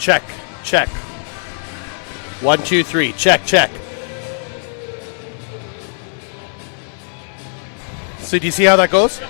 Check. 1, 2, 3. Check. So do you see how that goes?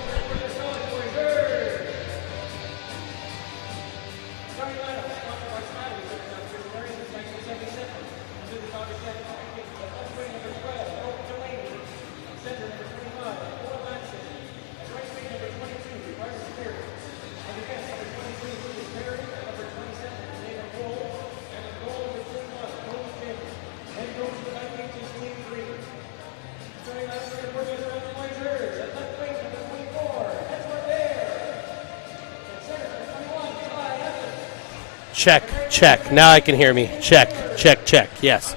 Check. Now I can hear me. Check. Yes.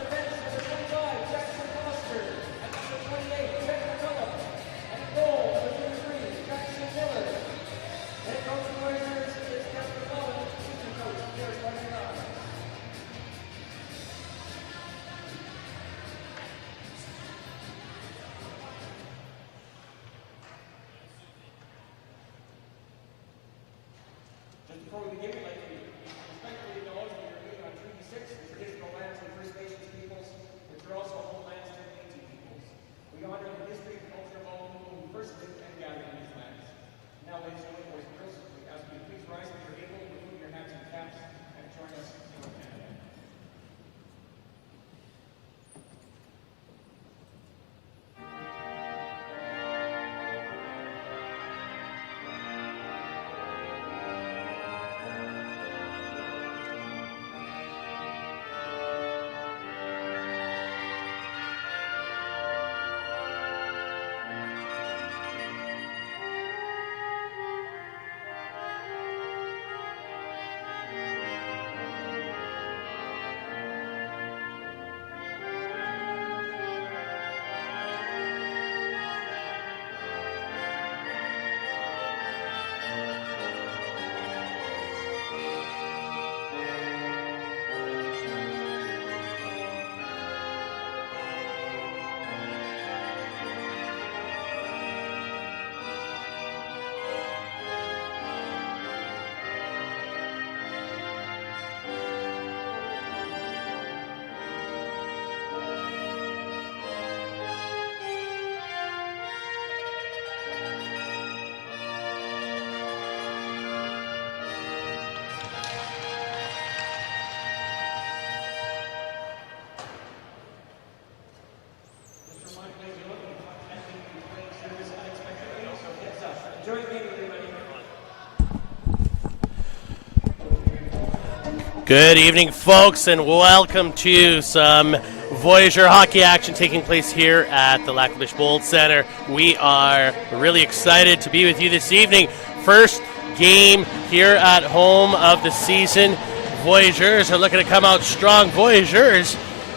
Good evening, folks, and welcome to some Voyageur hockey action taking place here at the Lac La Biche Bowl Center. We are really excited to be with you this evening. First game here at home of the season. Voyageurs are looking to come out strong. Voyageurs,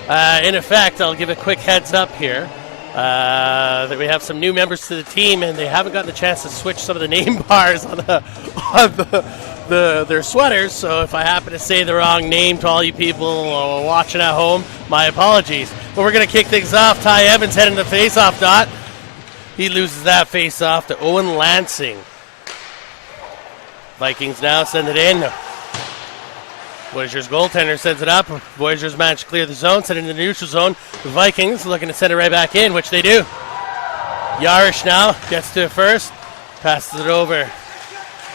in effect, I'll give a quick heads up here, that we have some new members to the team, and they haven't gotten a chance to switch some of the name bars on their sweaters, so if I happen to say the wrong name to all you people watching at home, my apologies. But we're going to kick things off. Ty Evans heading to the face-off dot. He loses that face-off to Owen Lansing. Vikings now send it in. Voyageurs goaltender sends it up. Voyageurs manage to clear the zone, send it into the neutral zone. The Vikings looking to send it right back in, which they do. Yarish now gets to it first, passes it over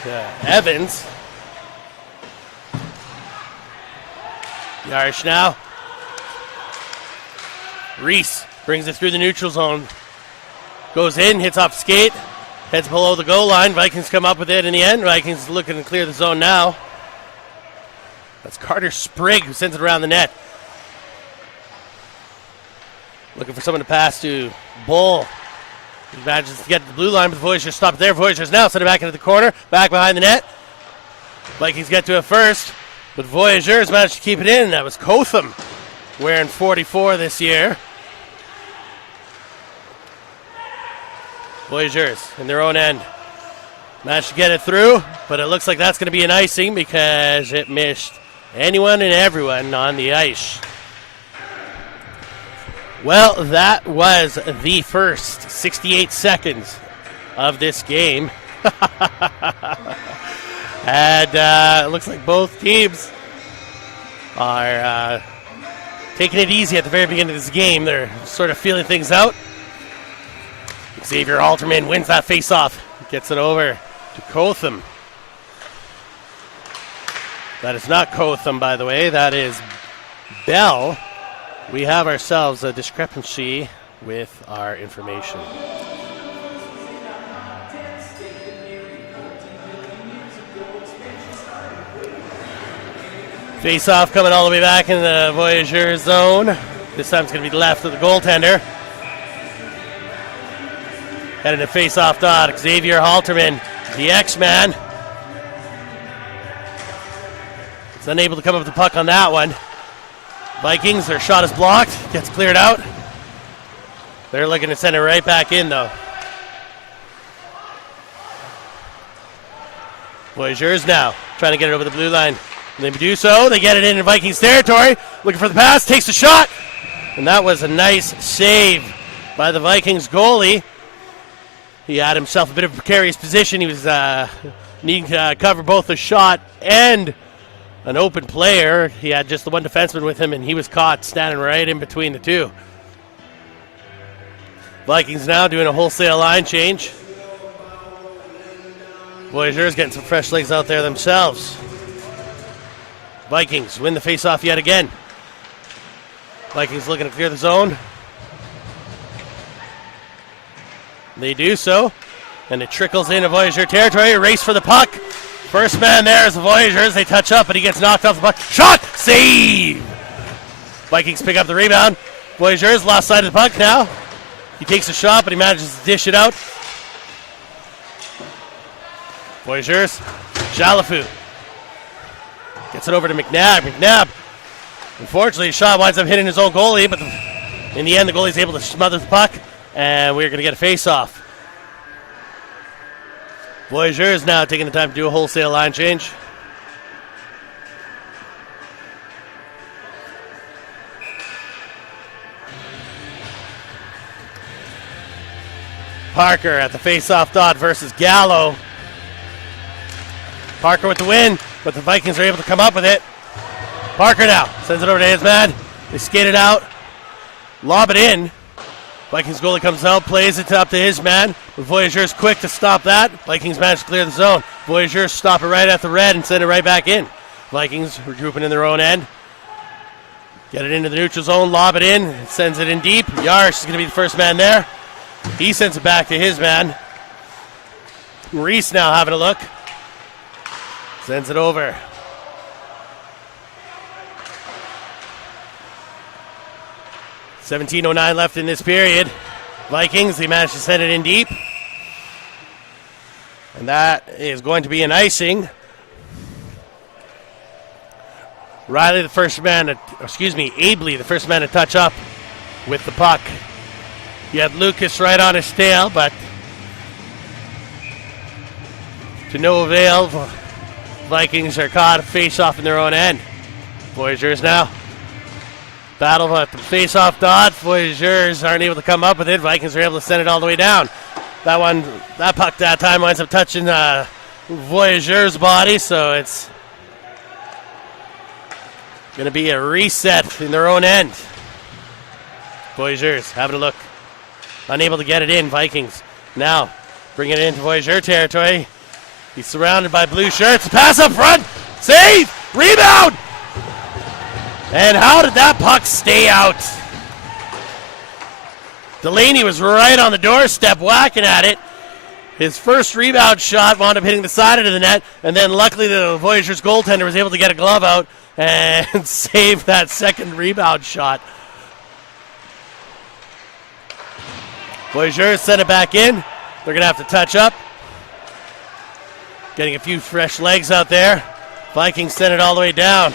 to Evans. Yarish now. Reese brings it through the neutral zone. Goes in, hits off skate, heads below the goal line. Vikings come up with it in the end. Vikings looking to clear the zone now. That's Carter Sprigg who sends it around the net. Looking for someone to pass to Bull. He manages to get to the blue line, but the Voyageurs stop there. Voyageurs now send it back into the corner, back behind the net. Vikings get to it first, but Voyageurs managed to keep it in. That was Cotham, wearing 44 this year. Voyageurs in their own end managed to get it through, but it looks like that's going to be an icing because it missed anyone and everyone on the ice. Well, that was the first 68 seconds of this game. And it looks like both teams are taking it easy at the very beginning of this game. They're sort of feeling things out. Xavier Halterman wins that face-off. Gets it over to Cotham. That is not Cotham, by the way. That is Bell. We have ourselves a discrepancy with our information. Face-off coming all the way back in the Voyageurs zone. This time it's going to be left of the goaltender. Heading to face-off dot, Xavier Halterman, the X-Man. It's unable to come up with the puck on that one. Vikings, their shot is blocked, gets cleared out. They're looking to send it right back in, though. Voyageurs now trying to get it over the blue line. And they do so. They get it into Vikings territory. Looking for the pass, takes the shot. And that was a nice save by the Vikings goalie. He had himself a bit of a precarious position. He was needing to cover both the shot and an open player. He had just the one defenseman with him, and he was caught standing right in between the two. Vikings now doing a wholesale line change. Voyageurs getting some fresh legs out there themselves. Vikings win the faceoff yet again. Vikings looking to clear the zone. They do so, and it trickles into Voyageur territory. A race for the puck. First man there is the Voyageurs. They touch up, but he gets knocked off the puck. Shot! Save! Vikings pick up the rebound. Voyageurs lost sight of the puck now. He takes a shot, but he manages to dish it out. Voyageurs, Jalafu gets it over to McNabb. McNabb, unfortunately, his shot winds up hitting his own goalie, but in the end, the goalie's able to smother the puck, and we're going to get a face-off. Voyageurs now taking the time to do a wholesale line change. Parker at the face-off dot versus Gallo. Parker with the win, but the Vikings are able to come up with it. Parker now sends it over to his man. They skate it out, lob it in. Vikings goalie comes out, plays it up to his man. The Voyageurs quick to stop that. Vikings manage to clear the zone. Voyageurs stop it right at the red and send it right back in. Vikings regrouping in their own end. Get it into the neutral zone, lob it in, sends it in deep. Yarsh is going to be the first man there. He sends it back to his man. Reese now having a look. Sends it over. .17:09 left in this period. Vikings, they managed to send it in deep. And that is going to be an icing. Abley, the first man to touch up with the puck. You had Lucas right on his tail, but to no avail. Vikings are caught face-off in their own end. Voyageurs now battle at the face-off dot. Voyageurs aren't able to come up with it. Vikings are able to send it all the way down. That puck that time winds up touching Voyageurs' body, so it's going to be a reset in their own end. Voyageurs having a look. Unable to get it in. Vikings now bring it into Voyageur territory. He's surrounded by blue shirts. Pass up front. Save. Rebound. And how did that puck stay out? Delaney was right on the doorstep whacking at it. His first rebound shot wound up hitting the side of the net, and then luckily the Voyageurs goaltender was able to get a glove out and save that second rebound shot. Voyageurs send it back in. They're going to have to touch up. Getting a few fresh legs out there. Vikings send it all the way down.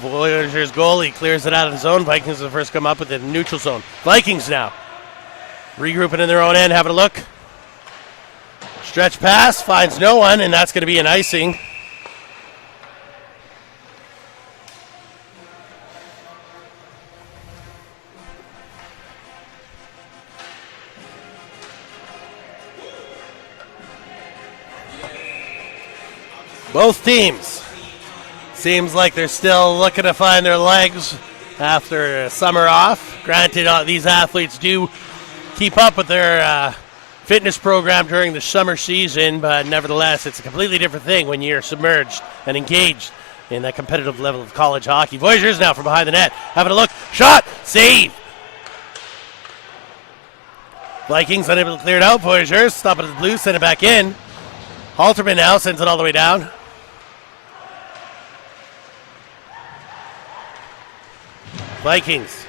Voyageurs goalie clears it out of the zone. Vikings are the first come up with it in neutral zone. Vikings now regrouping in their own end, having a look. Stretch pass, finds no one, and that's going to be an icing. Both teams Seems like they're still looking to find their legs after summer off. Granted, these athletes do keep up with their fitness program during the summer season, but nevertheless, it's a completely different thing when you're submerged and engaged in that competitive level of college hockey. Voyageurs now from behind the net, having a look, shot, save. Vikings unable to clear it out. Voyageurs stop it at the blue, send it back in. Halterman now sends it all the way down. Vikings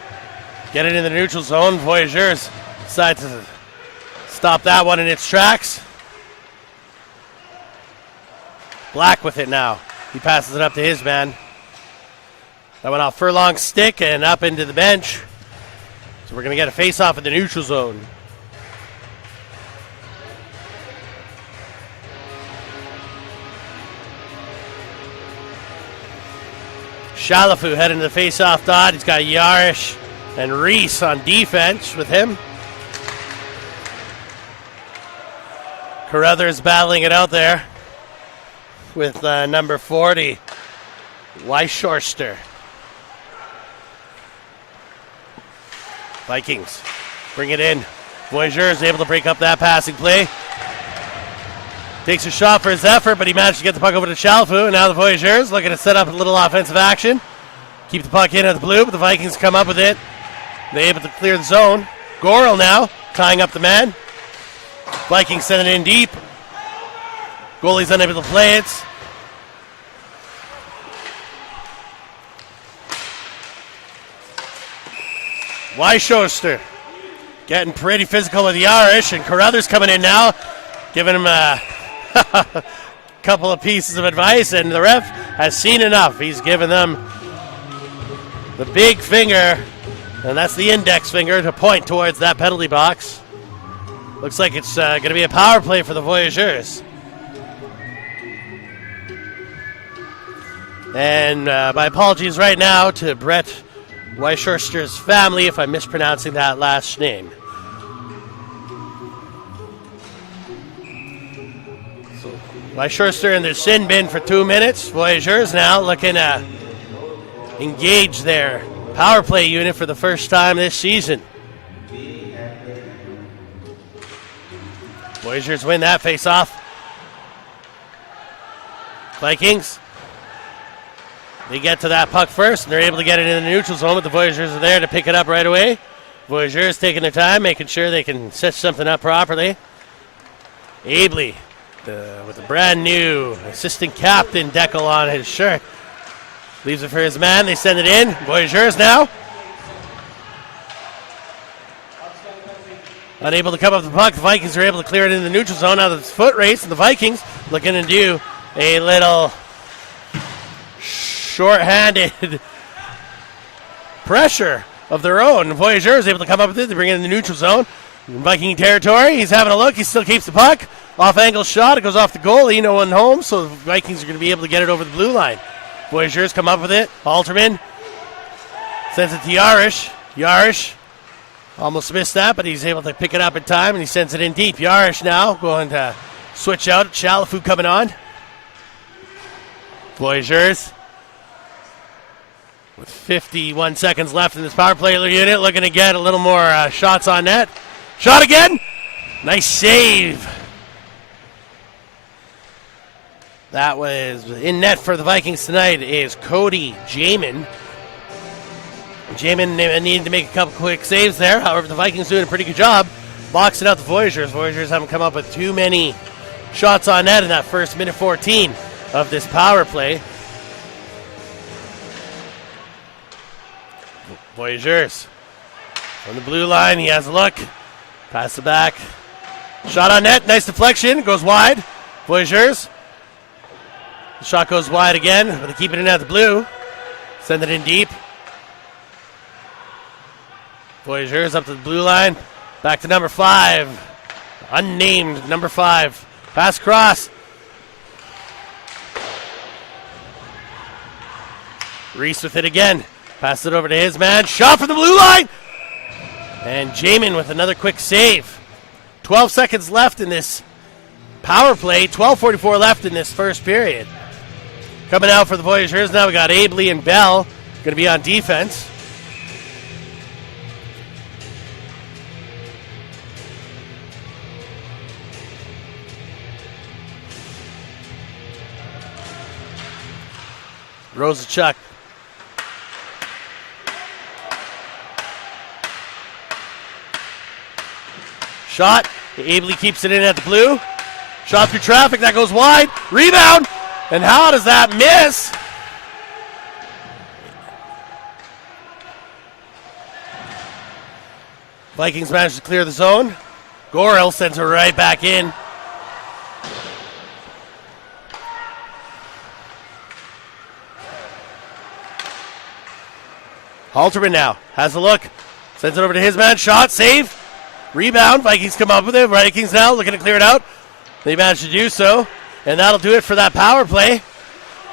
get it in the neutral zone. Voyageurs decide to stop that one in its tracks. Black with it now. He passes it up to his man. That went off Furlong's stick and up into the bench. So we're going to get a face-off in the neutral zone. Chalafu heading to the face-off dot. He's got Yarish and Reese on defense with him. Carruthers battling it out there with number 40, Weishorster. Vikings bring it in. Voyageurs able to break up that passing play. Takes a shot for his effort, but he managed to get the puck over to Chalafu. And now the Voyageurs looking to set up a little offensive action. Keep the puck in at the blue, but the Vikings come up with it. They're able to clear the zone. Gorel now tying up the man. Vikings send it in deep. Goalie's unable to play it. Weishorster getting pretty physical with Yarish, and Carruthers coming in now, giving him a couple of pieces of advice, and the ref has seen enough. He's given them the big finger, and that's the index finger, to point towards that penalty box. Looks like it's going to be a power play for the Voyageurs. And my apologies right now to Brett Weishorster's family if I'm mispronouncing that last name. So, Weishorster in their sin bin for 2 minutes. Voyageurs now looking to engage their power play unit for the first time this season. Voyageurs win that face-off. Vikings, they get to that puck first, and they're able to get it in the neutral zone, but the Voyageurs are there to pick it up right away. Voyageurs taking their time, making sure they can set something up properly. Abley, with a brand new assistant captain decal on his shirt, leaves it for his man. They send it in. Voyageurs now unable to come up the puck. The Vikings are able to clear it in the neutral zone. Now it's foot race, and the Vikings looking to do a little short-handed pressure of their own. Voyageurs able to come up with it. They bring it in the neutral zone. In Viking territory, he's having a look. He still keeps the puck. Off-angle shot. It goes off the goalie. No one home, so the Vikings are going to be able to get it over the blue line. Voyageurs come up with it. Halterman sends it to Yarish. Yarish almost missed that, but he's able to pick it up in time, and he sends it in deep. Yarish now going to switch out. Chalafu coming on. Voyageurs with 51 seconds left in this power play unit, looking to get a little more shots on net. Shot again. Nice save. That was in net for the Vikings tonight is Cody Jamin. Jamin needed to make a couple quick saves there. However, the Vikings doing a pretty good job boxing out the Voyageurs. Voyageurs haven't come up with too many shots on net in that first minute 14 of this power play. Voyageurs on the blue line. He has a look. Pass it back. Shot on net. Nice deflection. Goes wide. Voyageurs. The shot goes wide again, but they keep it in at the blue. Send it in deep. Voyageurs up to the blue line. Back to number 5. Unnamed number 5. Pass cross. Reese with it again. Pass it over to his man. Shot from the blue line. And Jamin with another quick save. 12 seconds left in this power play. 12:44 left in this first period. Coming out for the Voyageurs now, we got Abley and Bell going to be on defense. Rosachuk. Shot. Abley keeps it in at the blue. Shot through traffic. That goes wide. Rebound. And how does that miss? Vikings manage to clear the zone. Gorel sends her right back in. Halterman now has a look. Sends it over to his man. Shot. Save. Rebound. Vikings come up with it. Vikings now looking to clear it out. They managed to do so. And that'll do it for that power play.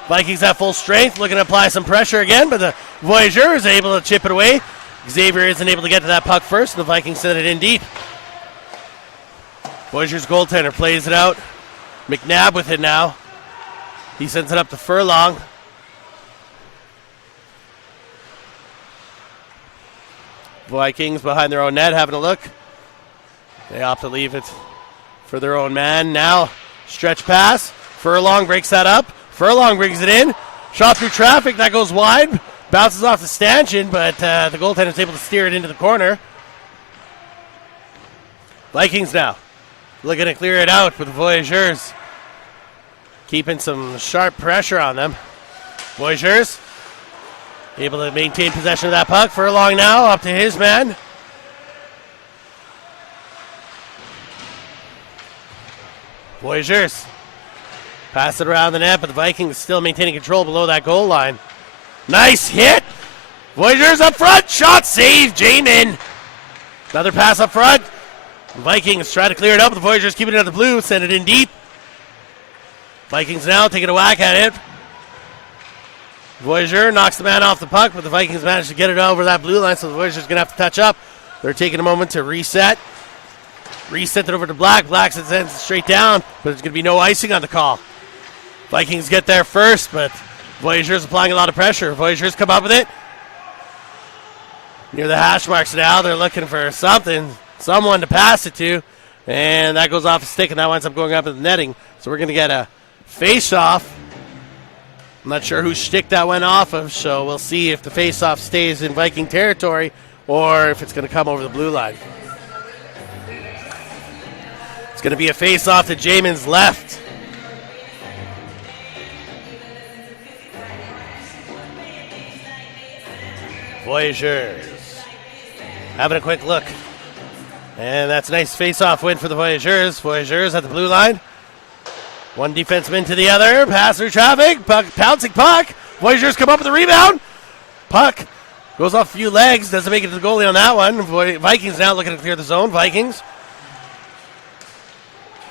Vikings at full strength. Looking to apply some pressure again. But the Voyageurs are able to chip it away. Xavier isn't able to get to that puck first. And the Vikings send it in deep. Voyageurs goaltender plays it out. McNabb with it now. He sends it up to Furlong. Vikings behind their own net having a look. They opt to leave it for their own man. Now, stretch pass. Furlong breaks that up. Furlong brings it in. Shot through traffic. That goes wide. Bounces off the stanchion, but the goaltender is able to steer it into the corner. Vikings now looking to clear it out with the Voyageurs. Keeping some sharp pressure on them. Voyageurs able to maintain possession of that puck. Furlong now up to his man. Voyageurs pass it around the net, but the Vikings still maintaining control below that goal line. Nice hit. Voyageurs up front. Shot saved. Jamin. Another pass up front. The Vikings try to clear it up, but the Voyageurs keep it at the blue. Send it in deep. Vikings now taking a whack at it. Voyageur knocks the man off the puck, but the Vikings manage to get it over that blue line, so the Voyageurs going to have to touch up. They're taking a moment to reset. Reset it over to Black. Black sends it straight down, but there's going to be no icing on the call. Vikings get there first, but Voyageurs applying a lot of pressure. Voyageurs come up with it. Near the hash marks now, they're looking for someone to pass it to, and that goes off a stick, and that winds up going up in the netting. So we're going to get a face-off. I'm not sure whose stick that went off of, so we'll see if the face-off stays in Viking territory or if it's going to come over the blue line. It's going to be a face-off to Jamin's left. Voyageurs having a quick look. And that's a nice face-off win for the Voyageurs. Voyageurs at the blue line. One defenseman to the other. Pass through traffic. Puck, pouncing puck. Voyageurs come up with a rebound. Puck goes off a few legs. Doesn't make it to the goalie on that one. Vikings now looking to clear the zone. Vikings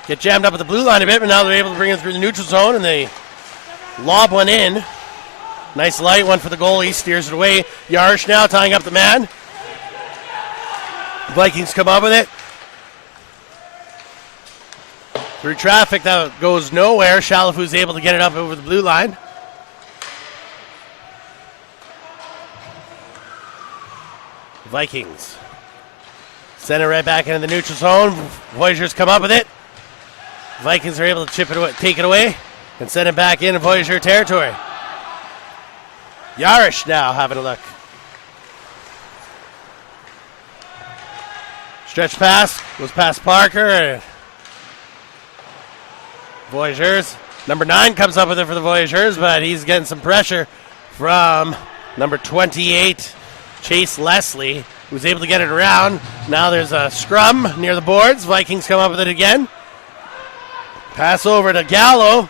get jammed up at the blue line a bit, but now they're able to bring it through the neutral zone, and they lob one in. Nice light one for the goalie. Steers it away. Yarsh now tying up the man. Vikings come up with it. Through traffic, that goes nowhere. Chalafu's able to get it up over the blue line. Vikings send it right back into the neutral zone. Voyageurs come up with it. Vikings are able to chip it away, take it away, and send it back into Voyageur territory. Yarish now having a look. Stretch pass goes past Parker. Voyageurs. Number 9 comes up with it for the Voyageurs, but he's getting some pressure from number 28, Chase Leslie, who's able to get it around. Now there's a scrum near the boards. Vikings come up with it again. Pass over to Gallo.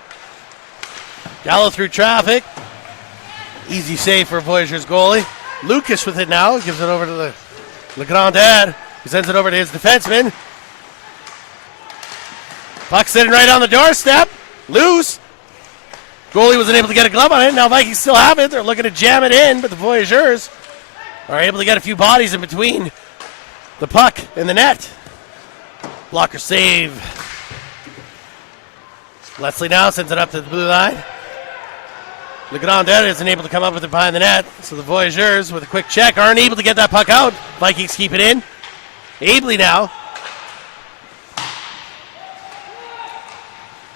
Gallo through traffic. Easy save for Voyageurs goalie. Lucas with it now. Gives it over to the Grandad. He sends it over to his defenseman. Puck sitting right on the doorstep. Loose. Goalie wasn't able to get a glove on it. Now Vikings still have it. They're looking to jam it in, but the Voyageurs are able to get a few bodies in between the puck and the net. Blocker save. Leslie now sends it up to the blue line. Le Grandeur isn't able to come up with it behind the net, so the Voyageurs, with a quick check, aren't able to get that puck out. Vikings keep it in. Abley now.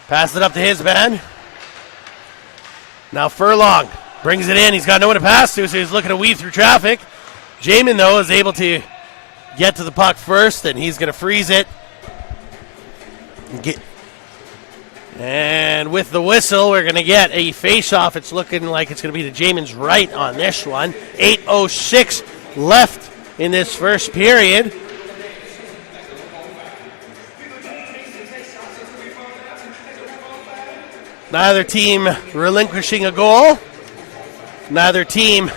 Pass it up to his man. Now Furlong brings it in. He's got no one to pass to, so he's looking to weave through traffic. Jamin, though, is able to get to the puck first, and he's going to freeze it. And with the whistle, we're going to get a face-off. It's looking like it's going to be to Jamin's right on this one. 8:06 left in this first period. Neither team relinquishing a goal. Neither team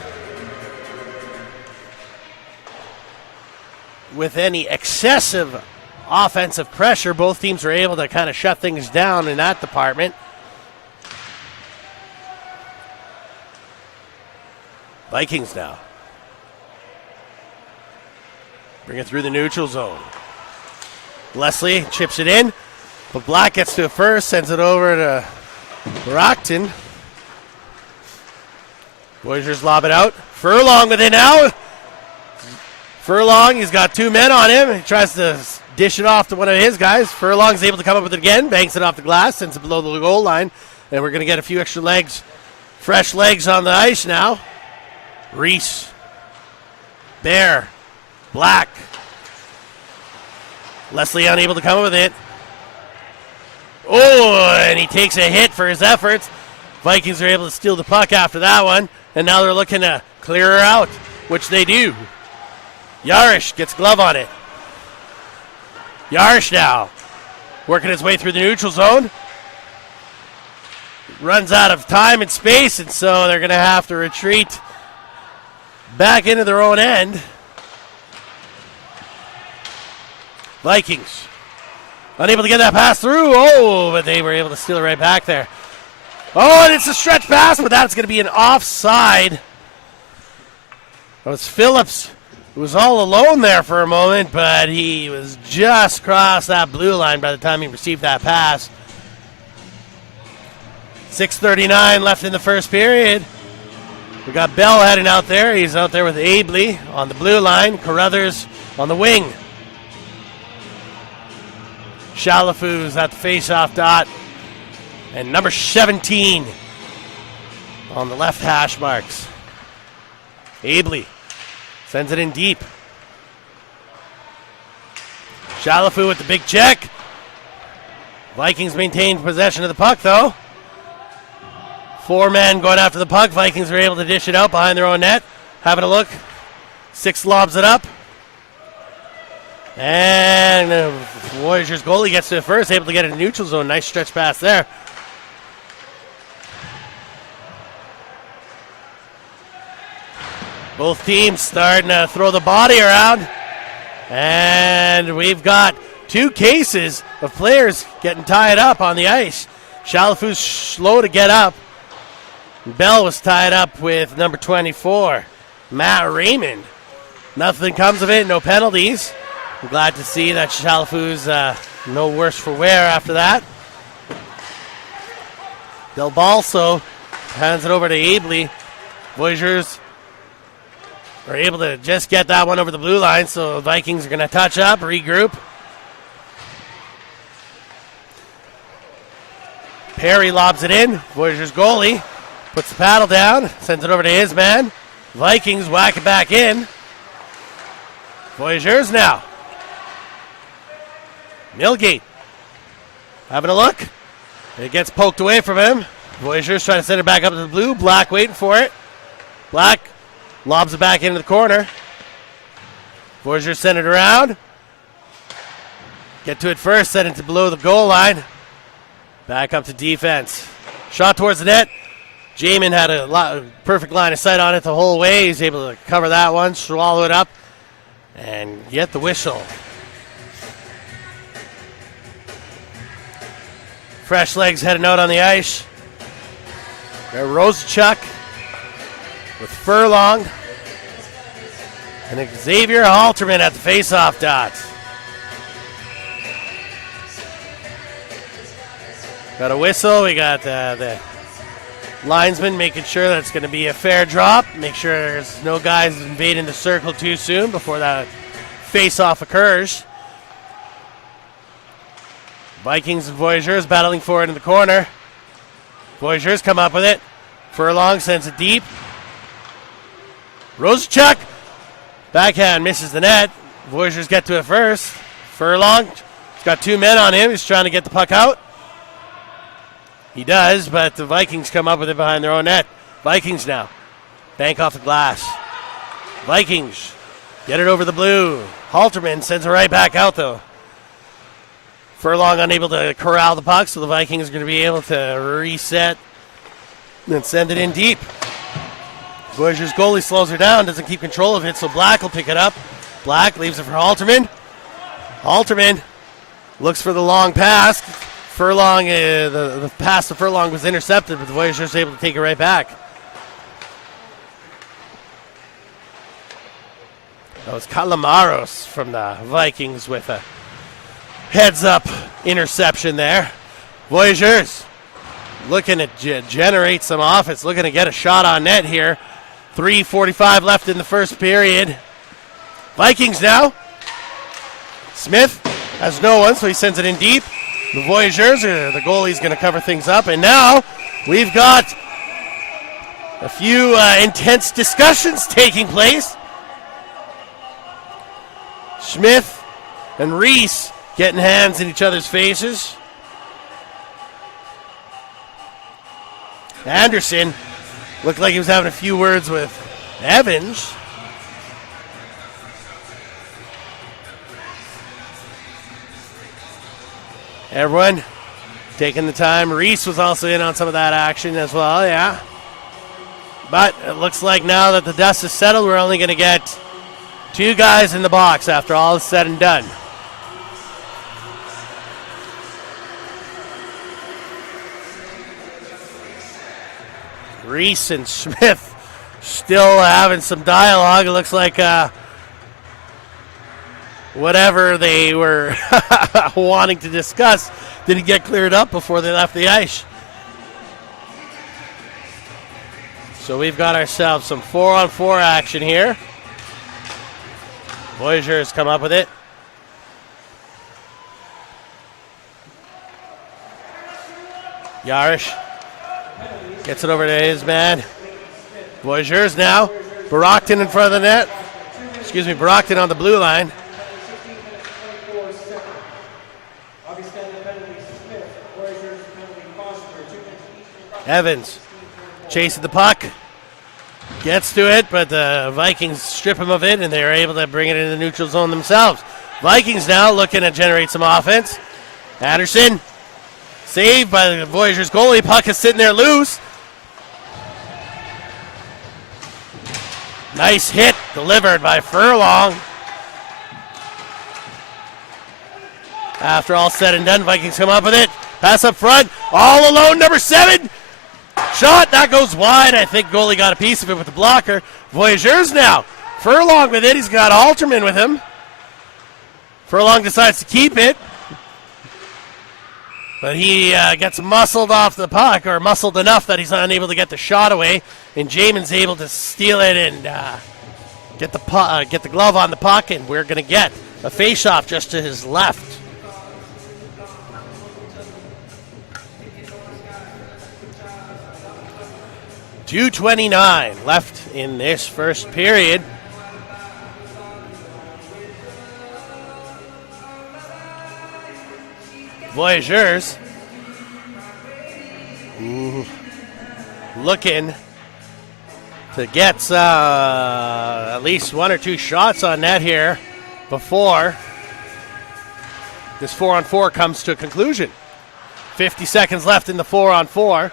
with any excessive offensive pressure. Both teams are able to kind of shut things down in that department. Vikings now. Bring it through the neutral zone. Leslie chips it in, but Black gets to it first, sends it over to Brockton. Voyageurs lob it out. Furlong with it now. Furlong, he's got two men on him. He tries to dish it off to one of his guys. Furlong's able to come up with it again, banks it off the glass, sends it below the goal line, and we're going to get a few extra legs, fresh legs on the ice now. Reese, Bear, Black. Leslie unable to come up with it. Oh, and he takes a hit for his efforts. Vikings are able to steal the puck after that one, and now they're looking to clear her out, which they do. Yarish gets glove on it. Yarish now working his way through the neutral zone. Runs out of time and space, and so they're going to have to retreat back into their own end. Vikings unable to get that pass through. Oh, but they were able to steal it right back there. Oh, and it's a stretch pass, but that's going to be an offside. That was Phillips, who was all alone there for a moment, but he was just across that blue line by the time he received that pass. 6:39 left in the first period. We got Bell heading out there. He's out there with Abley on the blue line. Carruthers on the wing. Chalafou's at the face-off dot. And number 17 on the left hash marks. Abley sends it in deep. Chalafou with the big check. Vikings maintain possession of the puck, though. Four men going after the puck. Vikings are able to dish it out behind their own net. Having a look. Six lobs it up. And Voyageurs goalie gets to it first, able to get it in neutral zone. Nice stretch pass there. Both teams starting to throw the body around. And we've got two cases of players getting tied up on the ice. Chalafou's slow to get up. Bell was tied up with number 24, Matt Raymond. Nothing comes of it, no penalties. I'm glad to see that Chalafou's no worse for wear after that. Del Balso hands it over to Abley. Voyageurs are able to just get that one over the blue line, so the Vikings are going to touch up, regroup. Perry lobs it in. Voyageurs goalie puts the paddle down, sends it over to his man. Vikings whack it back in. Voyageurs now. Milgate having a look. It gets poked away from him. Voyageurs trying to send it back up to the blue. Black waiting for it. Black lobs it back into the corner. Voyageurs send it around. Get to it first, send it to below the goal line. Back up to defense. Shot towards the net. Jamin had a perfect line of sight on it the whole way. He's able to cover that one, swallow it up, and get the whistle. Fresh legs heading out on the ice. Got Rosachuk with Furlong. And Xavier Halterman at the face-off dot. Got a whistle. We got the Linesman making sure that it's going to be a fair drop. Make sure there's no guys invading the circle too soon before that face-off occurs. Vikings and Voyageurs battling for it in the corner. Voyageurs come up with it. Furlong sends it deep. Rosachuk. Backhand misses the net. Voyageurs get to it first. Furlong. He's got 2 men on him. He's trying to get the puck out. He does, but the Vikings come up with it behind their own net. Vikings now. Bank off the glass. Vikings get it over the blue. Halterman sends it right back out, though. Furlong unable to corral the puck, so the Vikings are going to be able to reset and send it in deep. Voyageurs goalie slows her down, doesn't keep control of it, so Black will pick it up. Black leaves it for Halterman. Halterman looks for the long pass. Furlong, the pass to Furlong was intercepted, but the Voyageurs able to take it right back. That was Calamaros from the Vikings with a heads-up interception there. Voyageurs looking to generate some offense, looking to get a shot on net here. 3:45 left in the first period. Vikings now. Smith has no one, so he sends it in deep. The Voyageurs, the goalie's going to cover things up. And now we've got a few intense discussions taking place. Smith and Reese getting hands in each other's faces. Anderson looked like he was having a few words with Evans. Everyone taking the time. Reese was also in on some of that action as well, yeah. But it looks like now that the dust is settled, we're only going to get 2 guys in the box after all is said and done. Reese and Smith still having some dialogue. It looks like whatever they were wanting to discuss didn't get cleared up before they left the ice. So we've got ourselves some 4-on-4 action here. Voyageurs come up with it. Yarish gets it over to his man. Voyageurs now. Barocton in front of the net. Excuse me, Barocton on the blue line. Evans chasing the puck. Gets to it, but the Vikings strip him of it, and they're able to bring it into the neutral zone themselves. Vikings now looking to generate some offense. Anderson, saved by the Voyageurs goalie. Puck is sitting there loose. Nice hit delivered by Furlong. After all said and done, Vikings come up with it. Pass up front. All alone, number 7. Shot, that goes wide. I think goalie got a piece of it with the blocker. Voyageurs now. Furlong with it. He's got Halterman with him. Furlong decides to keep it. But he gets muscled off the puck, or muscled enough that he's unable to get the shot away. And Jamin's able to steal it and get the glove on the puck, and we're going to get a face-off just to his left. .229 left in this first period. Voyageurs looking to get at least 1 or 2 shots on net here before this 4-on-4 comes to a conclusion. 50 seconds left in the 4-on-4.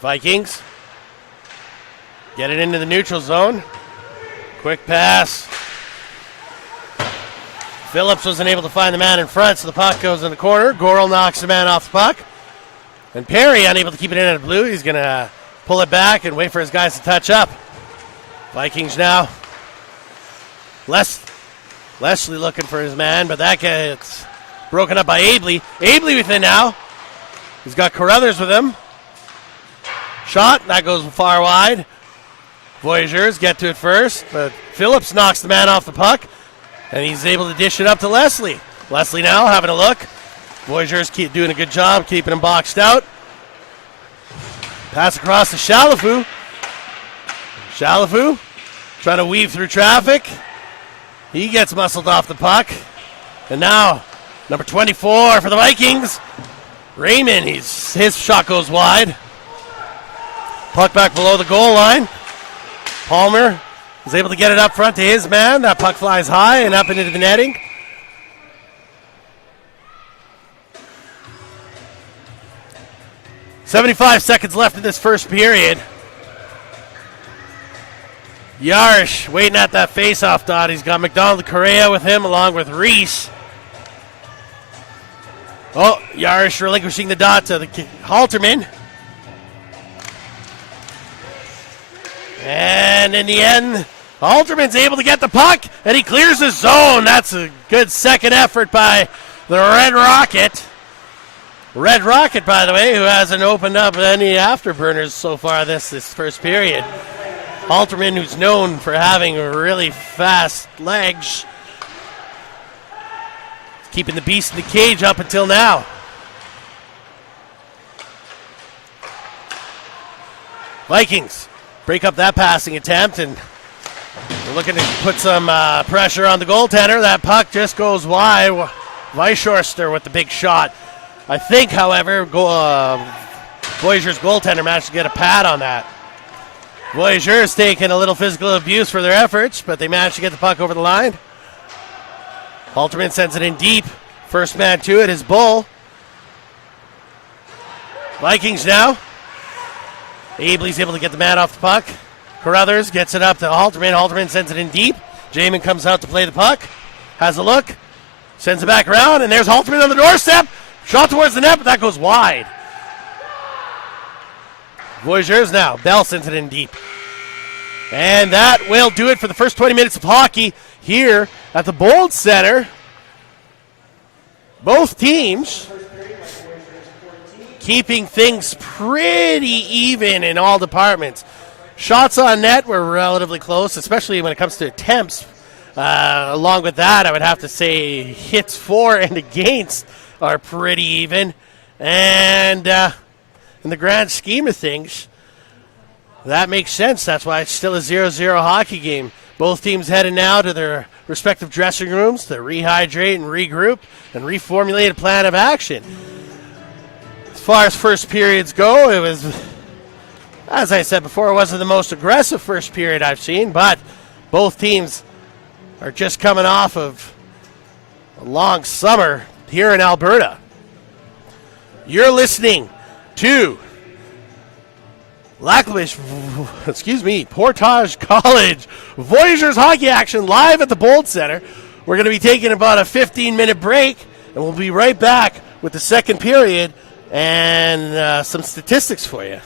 Vikings get it into the neutral zone. Quick pass. Phillips wasn't able to find the man in front, so the puck goes in the corner. Gorel knocks the man off the puck. And Perry unable to keep it in at blue. He's going to pull it back and wait for his guys to touch up. Vikings now. Leslie looking for his man, but that gets broken up by Abley. Abley with it now. He's got Carruthers with him. Shot, that goes far wide. Voyageurs get to it first, but Phillips knocks the man off the puck, and he's able to dish it up to Leslie. Leslie now having a look. Voyageurs keep doing a good job keeping him boxed out. Pass across to Chalifou. Chalifou trying to weave through traffic. He gets muscled off the puck. And now, number 24 for the Vikings, Raymond. His shot goes wide. Puck back below the goal line. Palmer is able to get it up front to his man. That puck flies high and up into the netting. .75 seconds left in this first period. Yarsh waiting at that face-off dot. He's got McDonald Correa with him along with Reese. Oh, Yarsh relinquishing the dot to the Halterman. And in the end, Halterman's able to get the puck, and he clears his zone. That's a good second effort by the Red Rocket. Red Rocket, by the way, who hasn't opened up any afterburners so far this first period. Halterman, who's known for having really fast legs, keeping the beast in the cage up until now. Vikings break up that passing attempt, and they're looking to put some pressure on the goaltender. That puck just goes wide. Weishorster with the big shot. I think, however, Voyageurs' goaltender managed to get a pad on that. Voyageurs taking a little physical abuse for their efforts, but they managed to get the puck over the line. Halterman sends it in deep. First man to it is Bull. Vikings now. Abley's able to get the man off the puck. Carruthers gets it up to Halterman. Halterman sends it in deep. Jamin comes out to play the puck. Has a look. Sends it back around, and there's Halterman on the doorstep. Shot towards the net, but that goes wide. Voyageurs now. Bell sends it in deep. And that will do it for the first 20 minutes of hockey here at the Bold Center. Both teams keeping things pretty even in all departments. Shots on net were relatively close, especially when it comes to attempts. Along with that, I would have to say hits for and against are pretty even. And in the grand scheme of things, that makes sense. That's why it's still a 0-0 hockey game. Both teams heading now to their respective dressing rooms to rehydrate and regroup and reformulate a plan of action. As far as first periods go, it was, as I said before, it wasn't the most aggressive first period I've seen, but both teams are just coming off of a long summer here in Alberta. You're listening to Lac La Biche, Portage College Voyageurs hockey action live at the Bold Center. We're going to be taking about a 15-minute break, and we'll be right back with the second period and some statistics for you.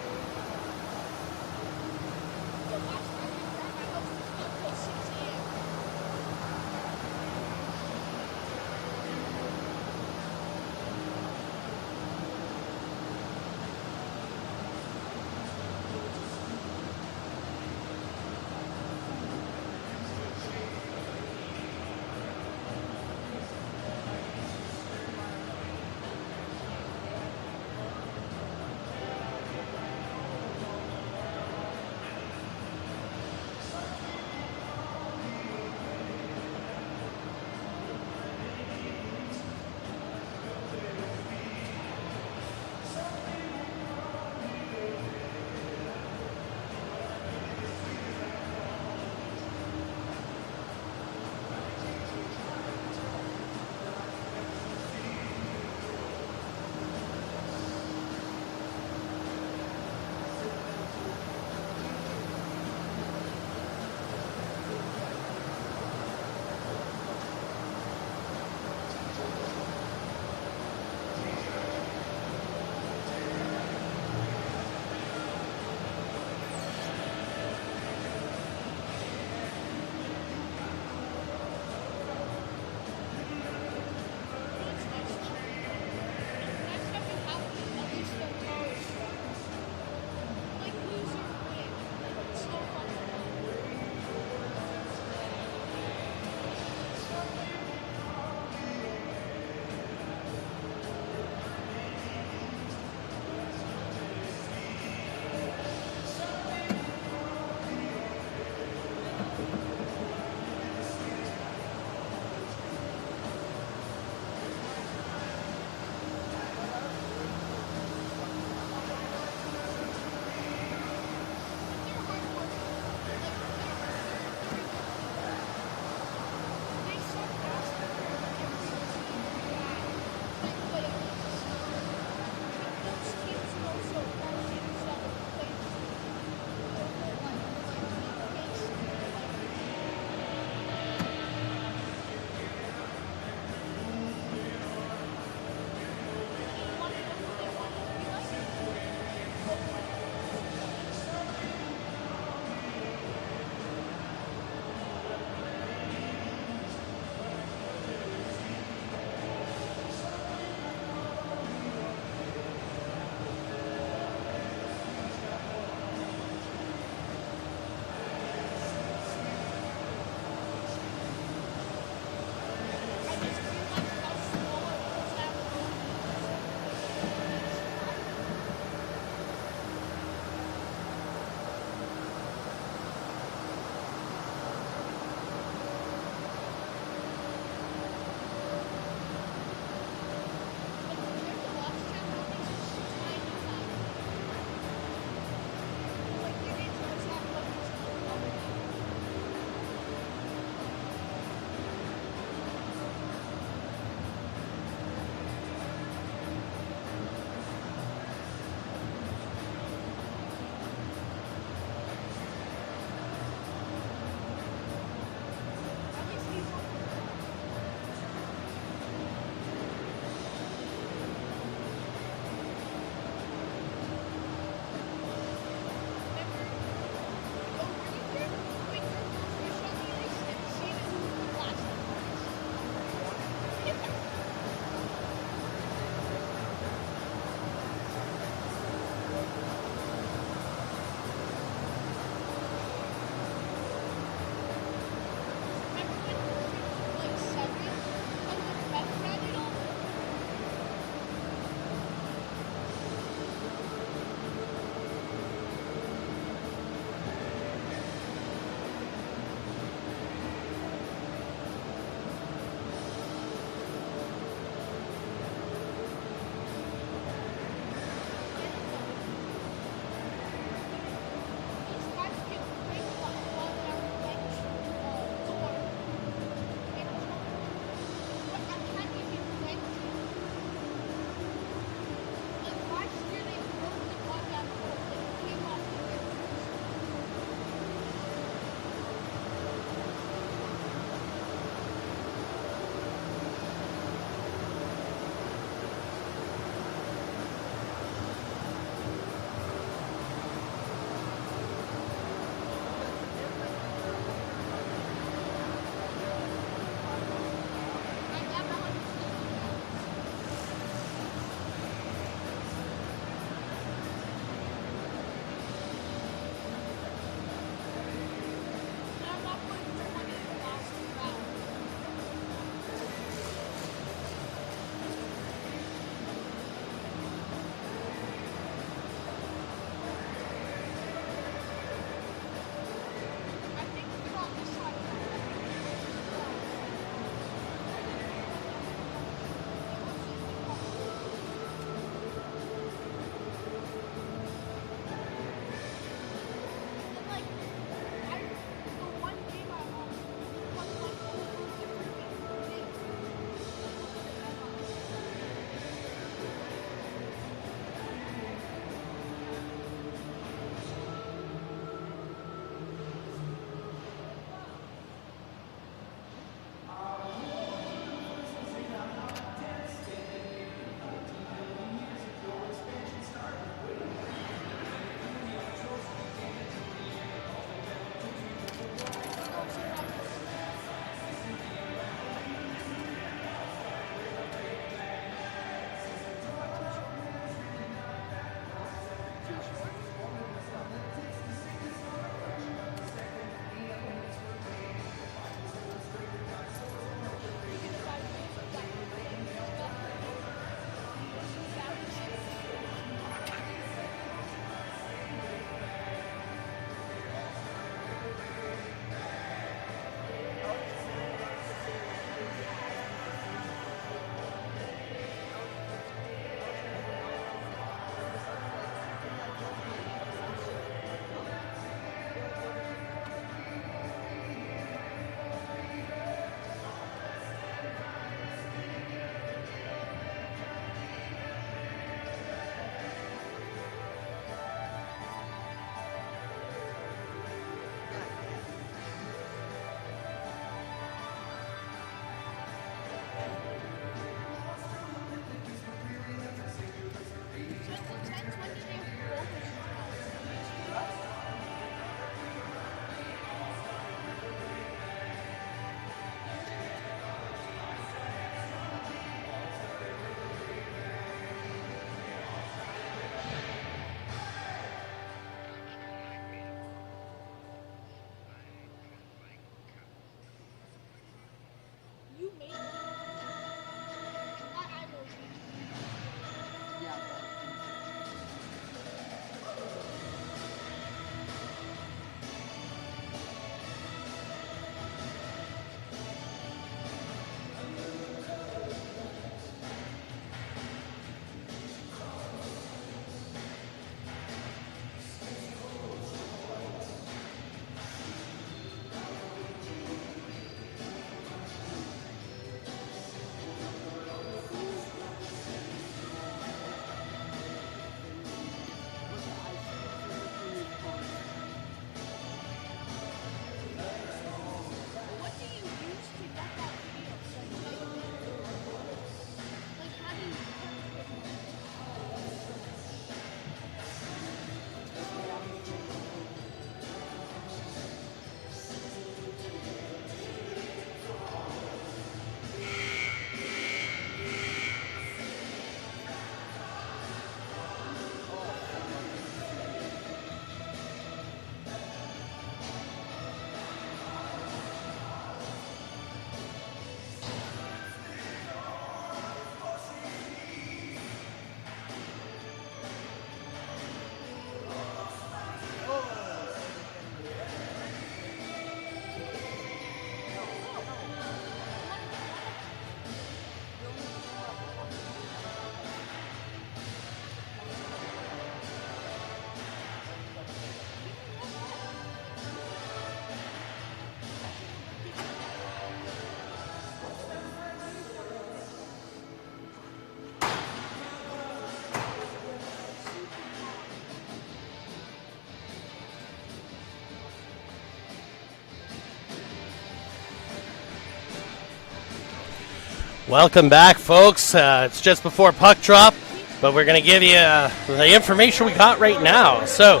Welcome back, folks. It's just before puck drop, but we're going to give you the information we got right now. So,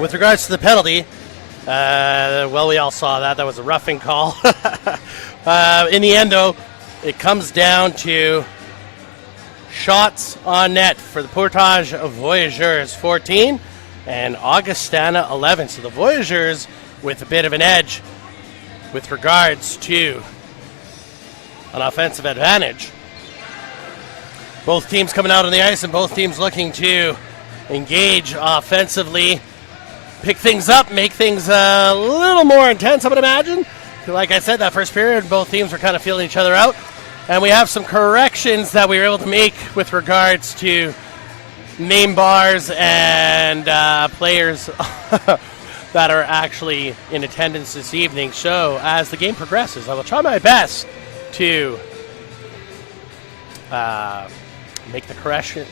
with regards to the penalty, well, we all saw that. That was a roughing call. In the end, though, it comes down to shots on net for the Portage of Voyageurs 14 and Augustana 11. So the Voyageurs with a bit of an edge with regards to an offensive advantage. Both teams coming out on the ice and both teams looking to engage offensively, pick things up, make things a little more intense, I would imagine. Like I said, that first period, both teams were kind of feeling each other out. And we have some corrections that we were able to make with regards to name bars and players that are actually in attendance this evening. So as the game progresses, I will try my best to make the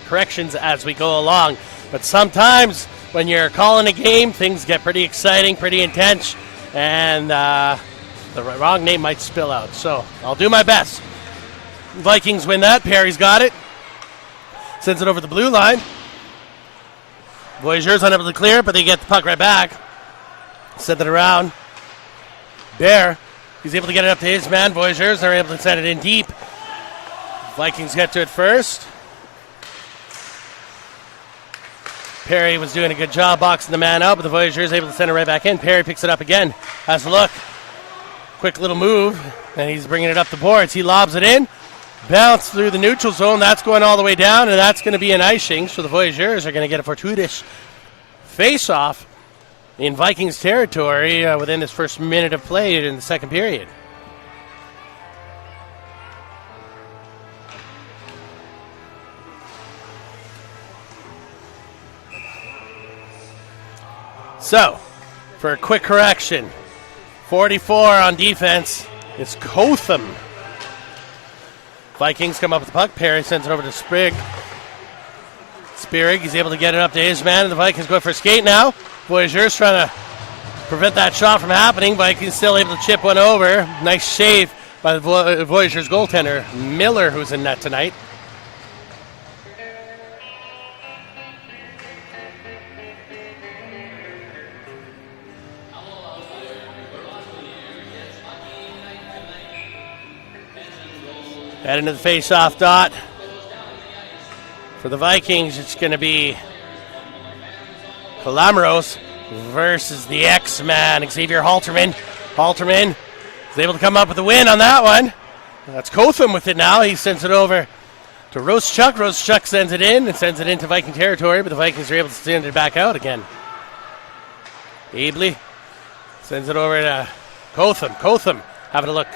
corrections as we go along. But sometimes when you're calling a game, things get pretty exciting, pretty intense, and the wrong name might spill out. So I'll do my best. Vikings win that. Perry's got it. Sends it over the blue line. Voyageurs unable to clear, but they get the puck right back. Send it around. Bear. He's able to get it up to his man. Voyageurs are able to send it in deep. Vikings get to it first. Perry was doing a good job boxing the man out, but the Voyageurs able to send it right back in. Perry picks it up again. Has a look. Quick little move, and he's bringing it up the boards. He lobs it in. Bounce through the neutral zone. That's going all the way down, and that's going to be an icing. So the Voyageurs are going to get a fortuitous face-off in Vikings territory within this first minute of play in the second period. So, for a quick correction, 44 on defense is Cotham. Vikings come up with the puck. Perry sends it over to Sprig. Spierig, he's able to get it up to his man, and the Vikings go for a skate now. Voyageurs trying to prevent that shot from happening. Vikings still able to chip one over. Nice save by the Voyageurs goaltender, Miller, who's in net tonight. Head into the face-off dot. For the Vikings, it's going to be Calamaros versus the X-Man, Xavier Halterman. Halterman is able to come up with a win on that one. That's Cotham with it now. He sends it over to Rosechuck. Rosechuck sends it in and sends it into Viking territory, but the Vikings are able to send it back out again. Abley sends it over to Cotham. Cotham having a look.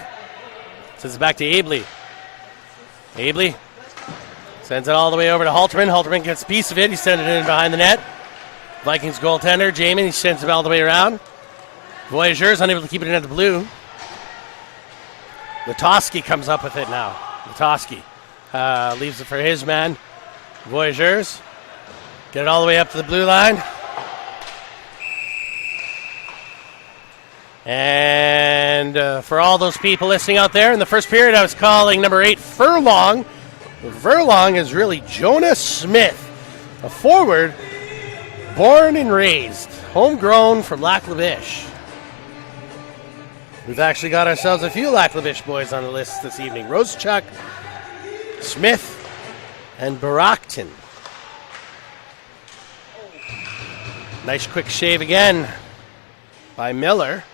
Sends it back to Abley. Abley sends it all the way over to Halterman. Halterman gets a piece of it. He sends it in behind the net. Vikings goaltender, Jamin, he sends it all the way around. Voyageurs unable to keep it into the blue. Latoski comes up with it now. Latoski leaves it for his man. Voyageurs get it all the way up to the blue line. And for all those people listening out there, in the first period I was calling number 8 Furlong. Furlong is really Jonas Smith, a forward born and raised, homegrown from Lac La Biche. We've actually got ourselves a few Lac La Biche boys on the list this evening. Rosechuck, Smith, and Barakton. Nice quick shave again by Miller.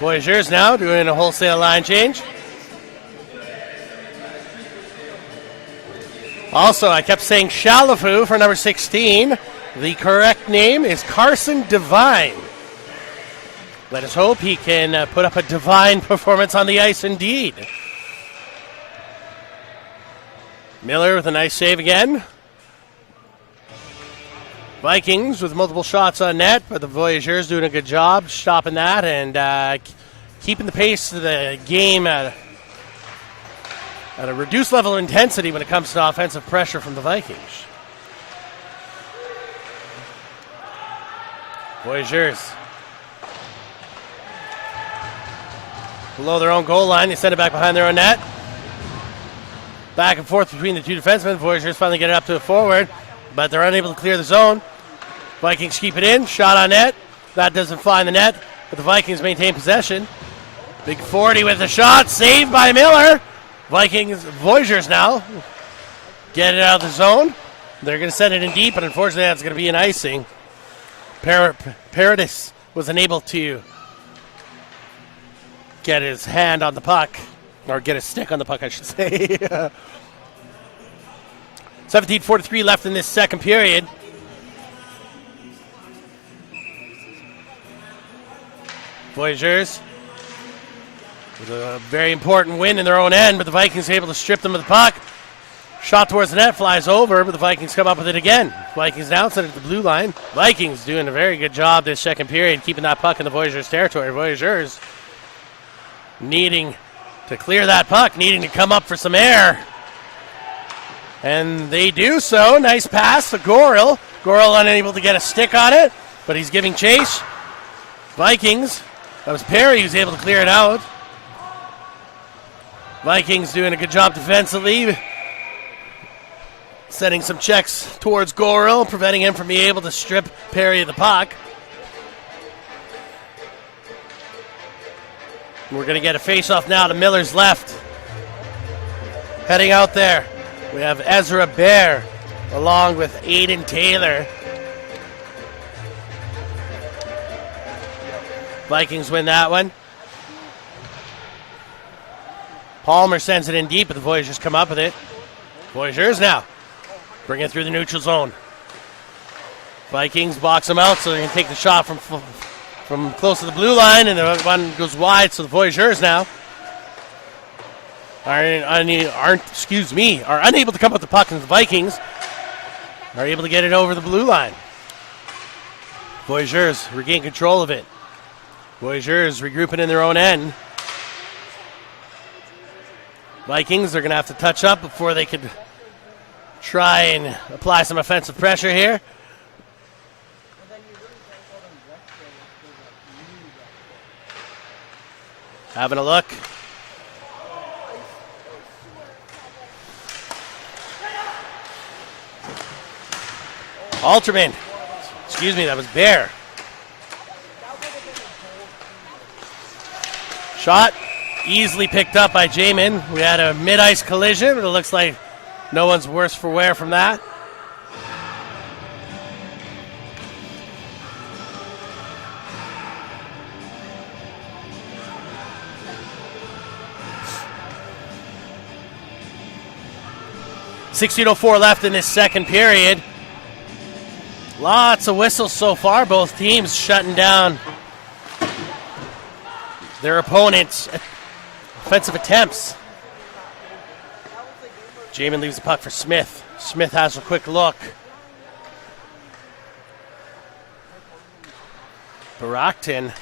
Voyageurs now doing a wholesale line change. Also, I kept saying Chalafu for number 16. The correct name is Carson Devine. Let us hope he can put up a divine performance on the ice indeed. Miller with a nice save again. Vikings with multiple shots on net, but the Voyageurs doing a good job stopping that and keeping the pace of the game at a reduced level of intensity when it comes to offensive pressure from the Vikings. Voyageurs below their own goal line. They send it back behind their own net. Back and forth between the two defensemen. Voyageurs finally get it up to a forward, but they're unable to clear the zone. Vikings keep it in. Shot on net. That doesn't find the net, but the Vikings maintain possession. Big 40 with a shot. Saved by Miller. Voyageurs now get it out of the zone. They're going to send it in deep, but unfortunately that's going to be an icing. Paradis was unable to get his hand on the puck, or get his stick on the puck, I should say. 17:43 left in this second period. Voyageurs with a very important win in their own end, but the Vikings are able to strip them of the puck. Shot towards the net, flies over, but the Vikings come up with it again. Vikings now send it to the blue line. Vikings doing a very good job this second period, keeping that puck in the Voyageurs' territory. Voyageurs needing to clear that puck, needing to come up for some air. And they do so. Nice pass to Gorel. Gorel unable to get a stick on it, but he's giving chase. Vikings, that was Perry who's able to clear it out. Vikings doing a good job defensively, setting some checks towards Gorel, preventing him from being able to strip Perry of the puck. We're going to get a face-off now to Miller's left. Heading out there, we have Ezra Bear along with Aiden Taylor. Vikings win that one. Palmer sends it in deep, but the Voyageurs come up with it. Voyageurs now bring it through the neutral zone. Vikings box them out so they can take the shot from close to the blue line, and the one goes wide, so the Voyageurs now are unable to come up with the puck, and the Vikings are able to get it over the blue line. Voyageurs regain control of it. Voyageurs regrouping in their own end. Vikings are going to have to touch up before they could try and apply some offensive pressure here. Having a look. Alterman. Excuse me, that was Bear. Shot easily picked up by Jamin. We had a mid-ice collision, but it looks like no one's worse for wear from that. .16:04 left in this second period. Lots of whistles so far. Both teams shutting down their opponents' offensive attempts. Jamin leaves the puck for Smith. Smith has a quick look. Baraktin.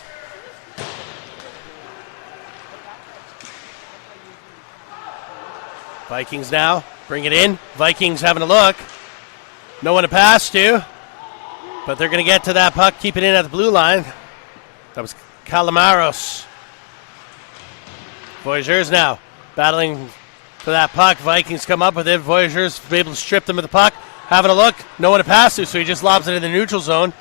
Vikings now bring it in. Vikings having a look. No one to pass to, but they're going to get to that puck, keep it in at the blue line. That was Calamaros. Voyageurs now battling for that puck. Vikings come up with it. Voyageurs be able to strip them of the puck. Having a look. No one to pass to, so he just lobs it in the neutral zone.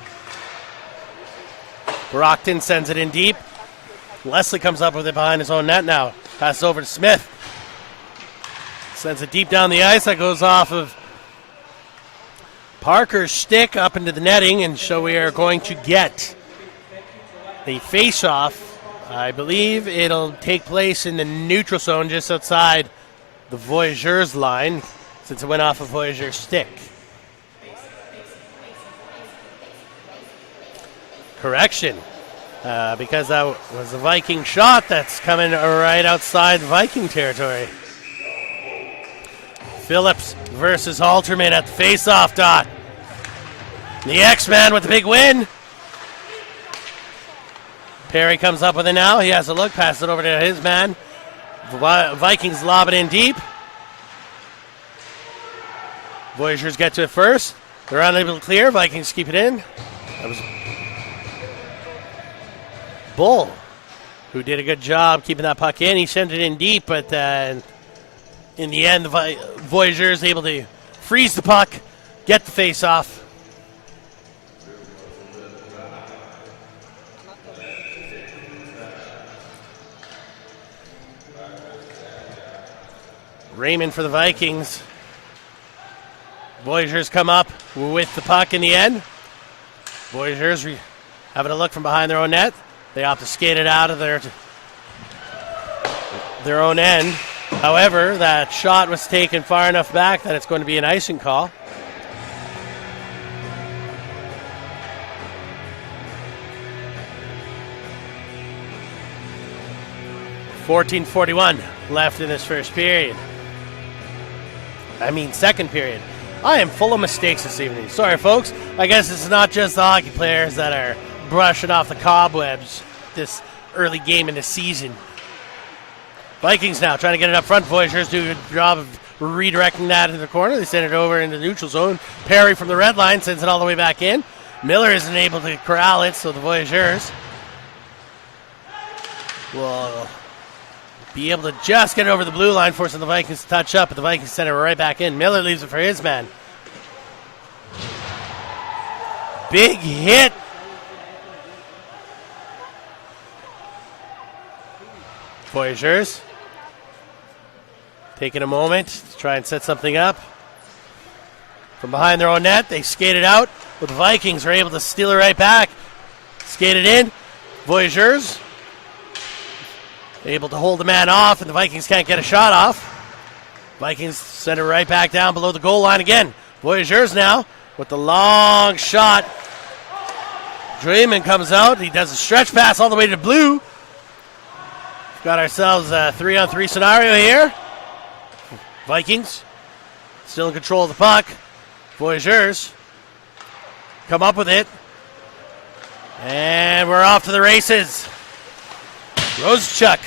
Baraktin sends it in deep. Leslie comes up with it behind his own net now. Passes over to Smith. Sends it deep down the ice. That goes off of Parker's stick up into the netting, and so we are going to get the face-off. I believe it'll take place in the neutral zone just outside the Voyageurs line, since it went off of Voyageurs' stick. Correction, because that was a Viking shot that's coming right outside Viking territory. Phillips versus Halterman at the face-off dot. The X-Man with the big win. Perry comes up with it now. He has a look, passes it over to his man. Vikings lob it in deep. Voyageurs get to it first. They're unable to clear. Vikings keep it in. That was Bull who did a good job keeping that puck in. He sent it in deep, but in the end, the Voyageurs able to freeze the puck, get the face-off. Raymond for the Vikings. Voyageurs come up with the puck in the end. Voyageurs having a look from behind their own net. They opt to skate it out of their own end. However, that shot was taken far enough back that it's going to be an icing call. .41 left in this first period. Second period. I am full of mistakes this evening. Sorry, folks. I guess it's not just the hockey players that are brushing off the cobwebs this early game in the season. Vikings now trying to get it up front. Voyageurs do a good job of redirecting that into the corner. They send it over into the neutral zone. Perry from the red line sends it all the way back in. Miller isn't able to corral it, so the Voyageurs will be able to just get it over the blue line, forcing the Vikings to touch up, but the Vikings send it right back in. Miller leaves it for his man. Big hit. Voyageurs taking a moment to try and set something up. From behind their own net, they skate it out, but the Vikings are able to steal it right back. Skate it in. Voyageurs able to hold the man off, and the Vikings can't get a shot off. Vikings send it right back down below the goal line again. Voyageurs now with the long shot. Draymond comes out. He does a stretch pass all the way to blue. We've got ourselves a 3-on-3 scenario here. Vikings still in control of the puck. Voyageurs come up with it. And we're off to the races. Rosechuk,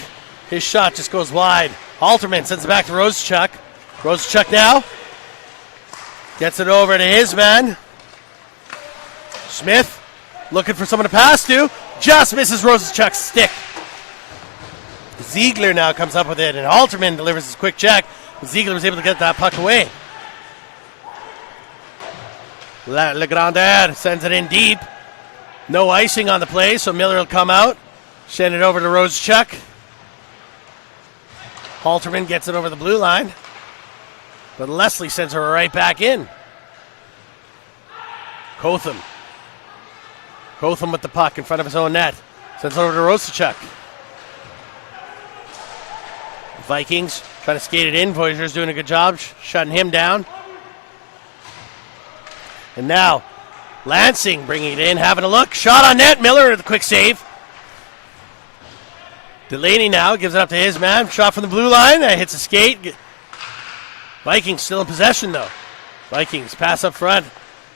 his shot just goes wide. Halterman sends it back to Rosechuk. Rosechuk now gets it over to his man. Smith looking for someone to pass to. Just misses Rosechuk's stick. Ziegler now comes up with it, and Halterman delivers his quick check. Ziegler was able to get that puck away. Le Grandeur sends it in deep. No icing on the play, so Miller will come out. Send it over to Rosechuk. Halterman gets it over the blue line. But Leslie sends her right back in. Cotham. Cotham with the puck in front of his own net. Sends it over to Rosechuk. Vikings trying to skate it in. Voyageurs doing a good job shutting him down. And now Lansing bringing it in, having a look. Shot on net. Miller with a quick save. Delaney now gives it up to his man. Shot from the blue line. Hits a skate. Vikings still in possession, though. Vikings pass up front.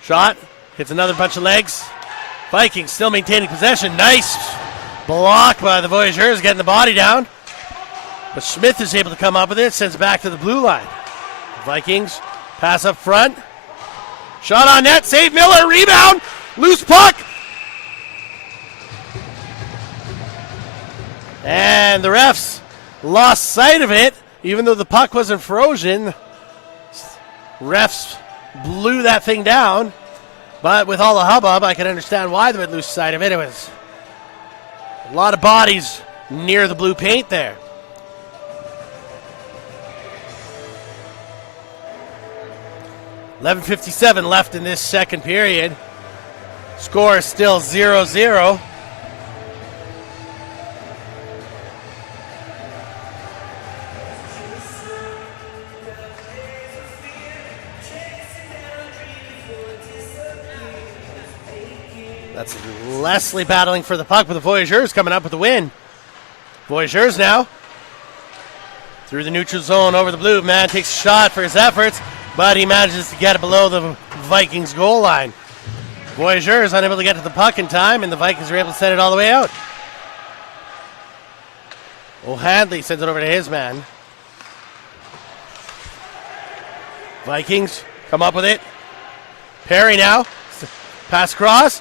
Shot. Hits another bunch of legs. Vikings still maintaining possession. Nice block by the Voyageurs, getting the body down. But Smith is able to come up with it. Sends it back to the blue line. Vikings pass up front. Shot on net. Save Miller. Rebound. Loose puck. And the refs lost sight of it, even though the puck wasn't frozen. Refs blew that thing down. But with all the hubbub, I can understand why they would lose sight of it. It was a lot of bodies near the blue paint there. .11:57 left in this second period. Score is still 0-0. That's Leslie battling for the puck, but the Voyageurs coming up with the win. Voyageurs now through the neutral zone over the blue. Man takes a shot for his efforts, but he manages to get it below the Vikings goal line. Voyageurs unable to get to the puck in time, and the Vikings are able to send it all the way out. O'Handley sends it over to his man. Vikings come up with it. Perry now. Pass across.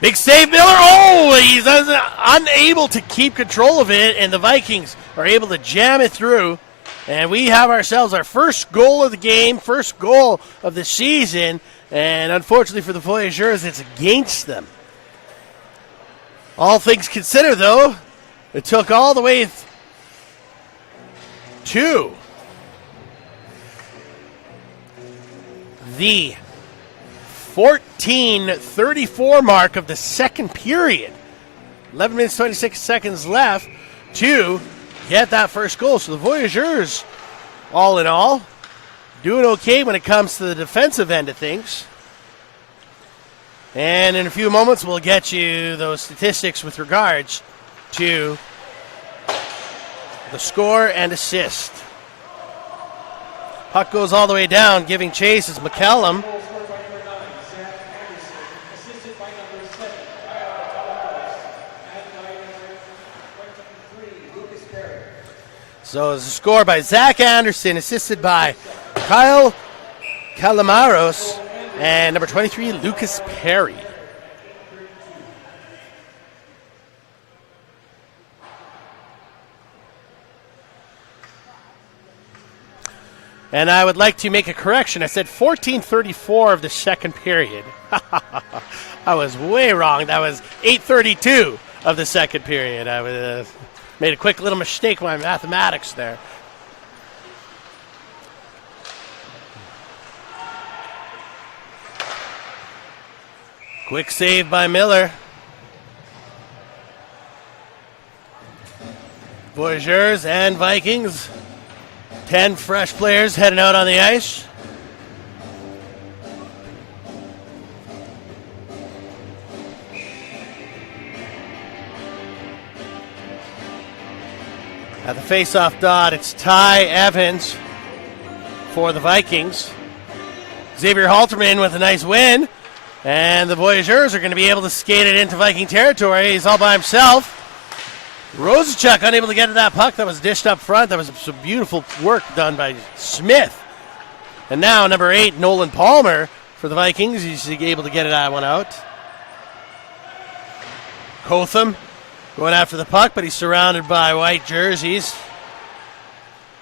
Big save, Miller. Oh, he's unable to keep control of it, and the Vikings are able to jam it through. And we have ourselves our first goal of the game, first goal of the season. And unfortunately for the Voyageurs, it's against them. All things considered, though, it took all the way to the 14:34 mark of the second period. 11 minutes, 26 seconds left to get that first goal. So the Voyageurs, all in all, doing okay when it comes to the defensive end of things. And in a few moments, we'll get you those statistics with regards to the score and assist. Puck goes all the way down, giving chase is McCallum. So it's a score by Zach Anderson, assisted by Kyle Calamaros and number 23, Lucas Perry. And I would like to make a correction. I said 14:34 of the second period. I was way wrong. That was 8:32 of the second period. I made a quick little mistake with my mathematics there. Quick save by Miller. Voyageurs and Vikings. 10 fresh players heading out on the ice. At the face-off dot, it's Ty Evans for the Vikings. Xavier Halterman with a nice win. And the Voyageurs are going to be able to skate it into Viking territory. He's all by himself. Rosachuk unable to get to that puck that was dished up front. That was some beautiful work done by Smith. And now number 8, Nolan Palmer for the Vikings. He's able to get that one out. Cotham going after the puck, but he's surrounded by white jerseys.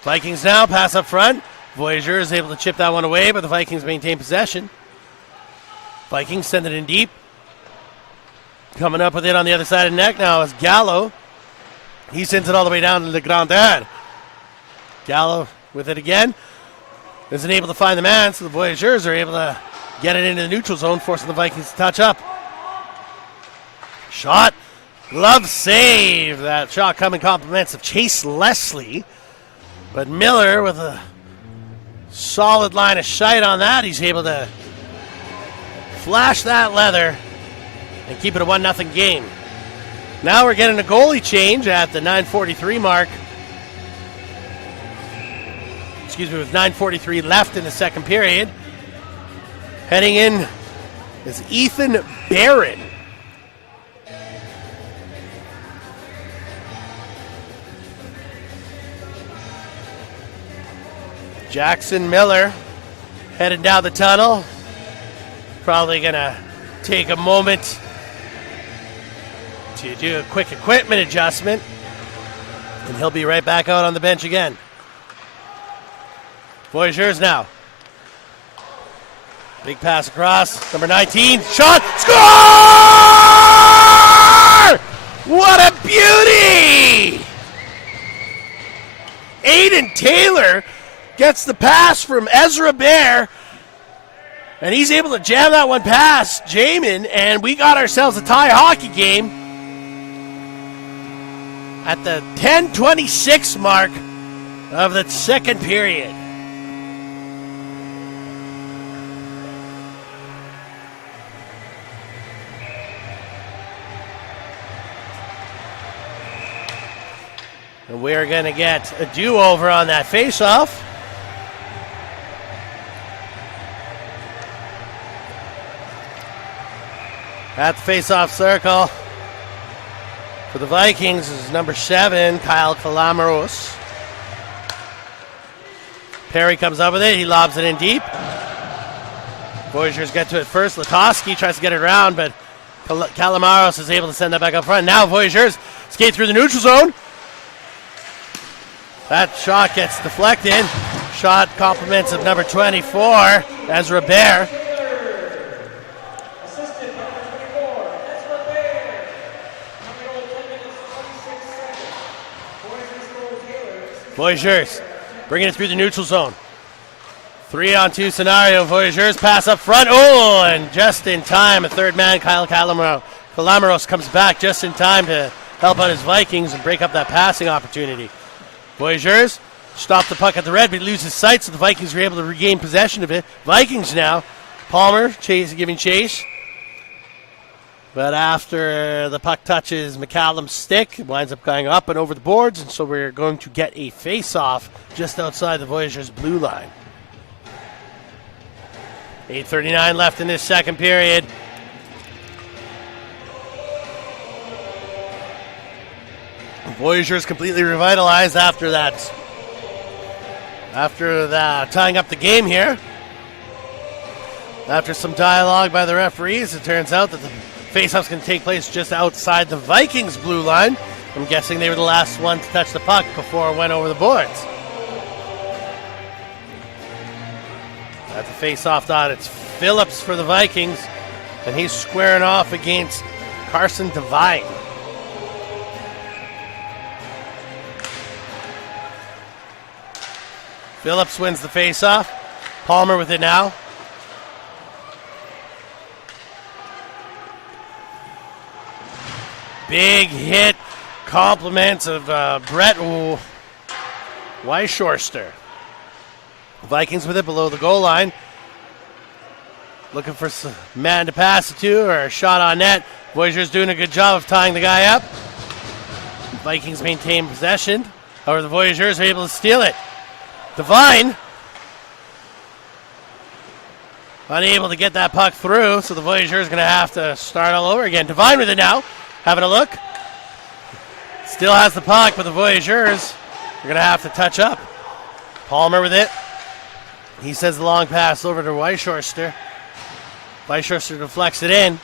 Vikings now pass up front. Voyageurs able to chip that one away, but the Vikings maintain possession. Vikings send it in deep. Coming up with it on the other side of the net now is Gallo. He sends it all the way down to the Grandeur. Gallo with it again. Isn't able to find the man, so the Voyageurs are able to get it into the neutral zone, forcing the Vikings to touch up. Shot. Glove save. That shot coming compliments of Chase Leslie. But Miller with a solid line of sight on that. He's able to flash that leather and keep it a 1-0 game. Now we're getting a goalie change at the 9:43 mark. Excuse me, with 9:43 left in the second period. Heading in is Ethan Barron. Jackson Miller headed down the tunnel. Probably going to take a moment to do a quick equipment adjustment. And he'll be right back out on the bench again. Voyageurs now. Big pass across. Number 19. Shot. Score! What a beauty! Aiden Taylor gets the pass from Ezra Bear. And he's able to jam that one past Jamin. And we got ourselves a tie hockey game at the 10:26 mark of the second period. And we're going to get a do-over on that face-off. At the face-off circle for the Vikings is number 7, Kyle Calamaros. Perry comes up with it. He lobs it in deep. Voyageurs get to it first. Latowski tries to get it around, but Calamaros is able to send that back up front. Now Voyageurs skate through the neutral zone. That shot gets deflected. Shot compliments of number 24, Ezra Bear. Voyageurs bringing it through the neutral zone. 3-on-2 scenario. Voyageurs pass up front. Oh, and just in time, a third man, Kyle Calamaros, comes back just in time to help out his Vikings and break up that passing opportunity. Voyageurs stop the puck at the red, but he loses sight, so the Vikings are able to regain possession of it. Vikings now. Palmer giving chase. But after the puck touches McCallum's stick, it winds up going up and over the boards, and so we're going to get a face-off just outside the Voyageurs' blue line. 8:39 left in this second period. Voyageurs completely revitalized after that. After tying up the game here. After some dialogue by the referees, it turns out that the face-off's going to take place just outside the Vikings' blue line. I'm guessing they were the last one to touch the puck before it went over the boards. At the face-off dot, it's Phillips for the Vikings, and he's squaring off against Carson Devine. Phillips wins the face-off. Palmer with it now. Big hit. Compliments of Brett Weishorster. Vikings with it below the goal line. Looking for some man to pass it to or a shot on net. Voyageurs doing a good job of tying the guy up. Vikings maintain possession. However, the Voyageurs are able to steal it. Devine unable to get that puck through, so the Voyageurs are going to have to start all over again. Devine with it now, having a look. Still has the puck, but the Voyageurs are going to have to touch up. Palmer with it. He sends the long pass over to Weishorster. Weishorster deflects it in.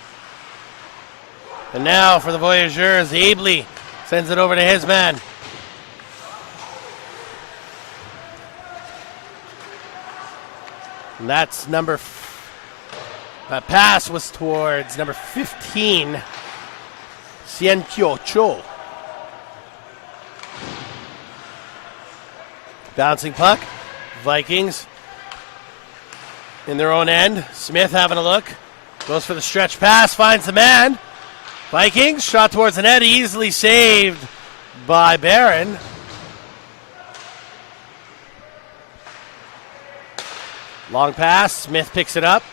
And now for the Voyageurs, Abley sends it over to his man. And that's that pass was towards number 15, Cientiocho. Bouncing puck. Vikings in their own end. Smith having a look. Goes for the stretch pass. Finds the man. Vikings shot towards the net. Easily saved by Barron. Long pass. Smith picks it up.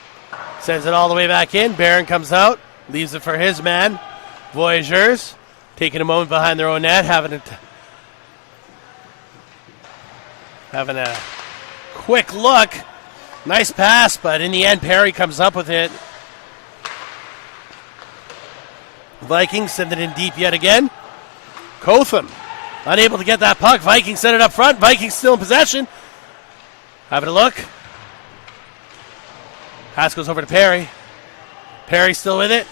Sends it all the way back in. Barron comes out. Leaves it for his man. Voyageurs taking a moment behind their own net. Having a quick look. Nice pass, but in the end, Perry comes up with it. Vikings send it in deep yet again. Cotham unable to get that puck. Vikings send it up front. Vikings still in possession. Having a look. Pass goes over to Perry. Perry still with it.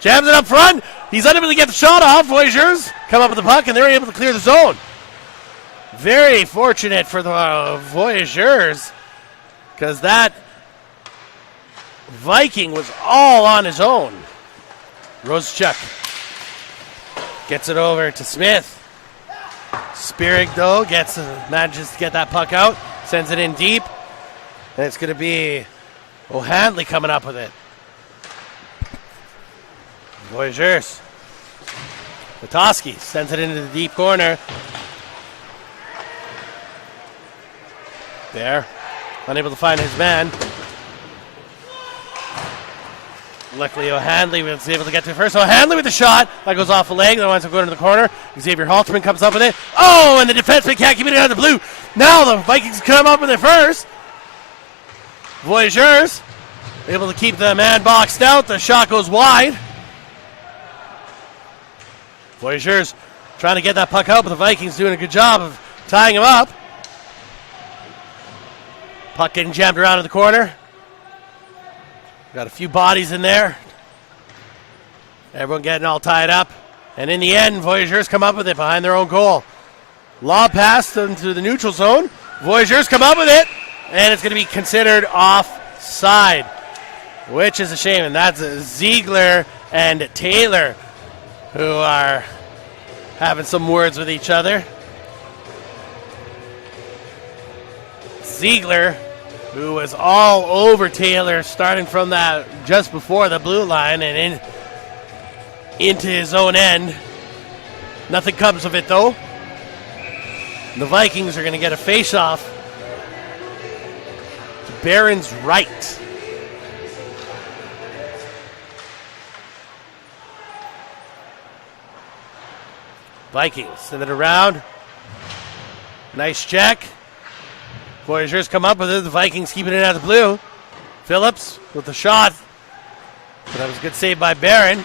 Jams it up front. He's unable to get the shot off. Voyageurs come up with the puck, and they're able to clear the zone. Very fortunate for the Voyageurs, because that Viking was all on his own. Rosechuk gets it over to Smith. Spierig, though, manages to get that puck out, sends it in deep, and it's going to be O'Handley coming up with it. Voyageurs. Petoskey sends it into the deep corner. There. Unable to find his man. Luckily, O'Handley was able to get to it first. O'Handley with the shot. That goes off a leg. That winds up going to the corner. Xavier Halterman comes up with it. Oh, and the defenseman can't keep it out of the blue. Now the Vikings come up with it first. Voyageurs able to keep the man boxed out. The shot goes wide. Voyageurs trying to get that puck out, but the Vikings doing a good job of tying him up. Puck getting jammed around in the corner. Got a few bodies in there. Everyone getting all tied up. And in the end, Voyageurs come up with it behind their own goal. Lob pass into the neutral zone. Voyageurs come up with it, and it's going to be considered offside, which is a shame. And that's Ziegler and Taylor who are having some words with each other. Ziegler, who was all over Taylor starting from that just before the blue line and into his own end. Nothing comes of it, though. The Vikings are going to get a face-off to Barron's right. Vikings send it around. Nice check. Voyageurs come up with it. The Vikings keeping it out of the blue. Phillips with the shot. But that was a good save by Barron.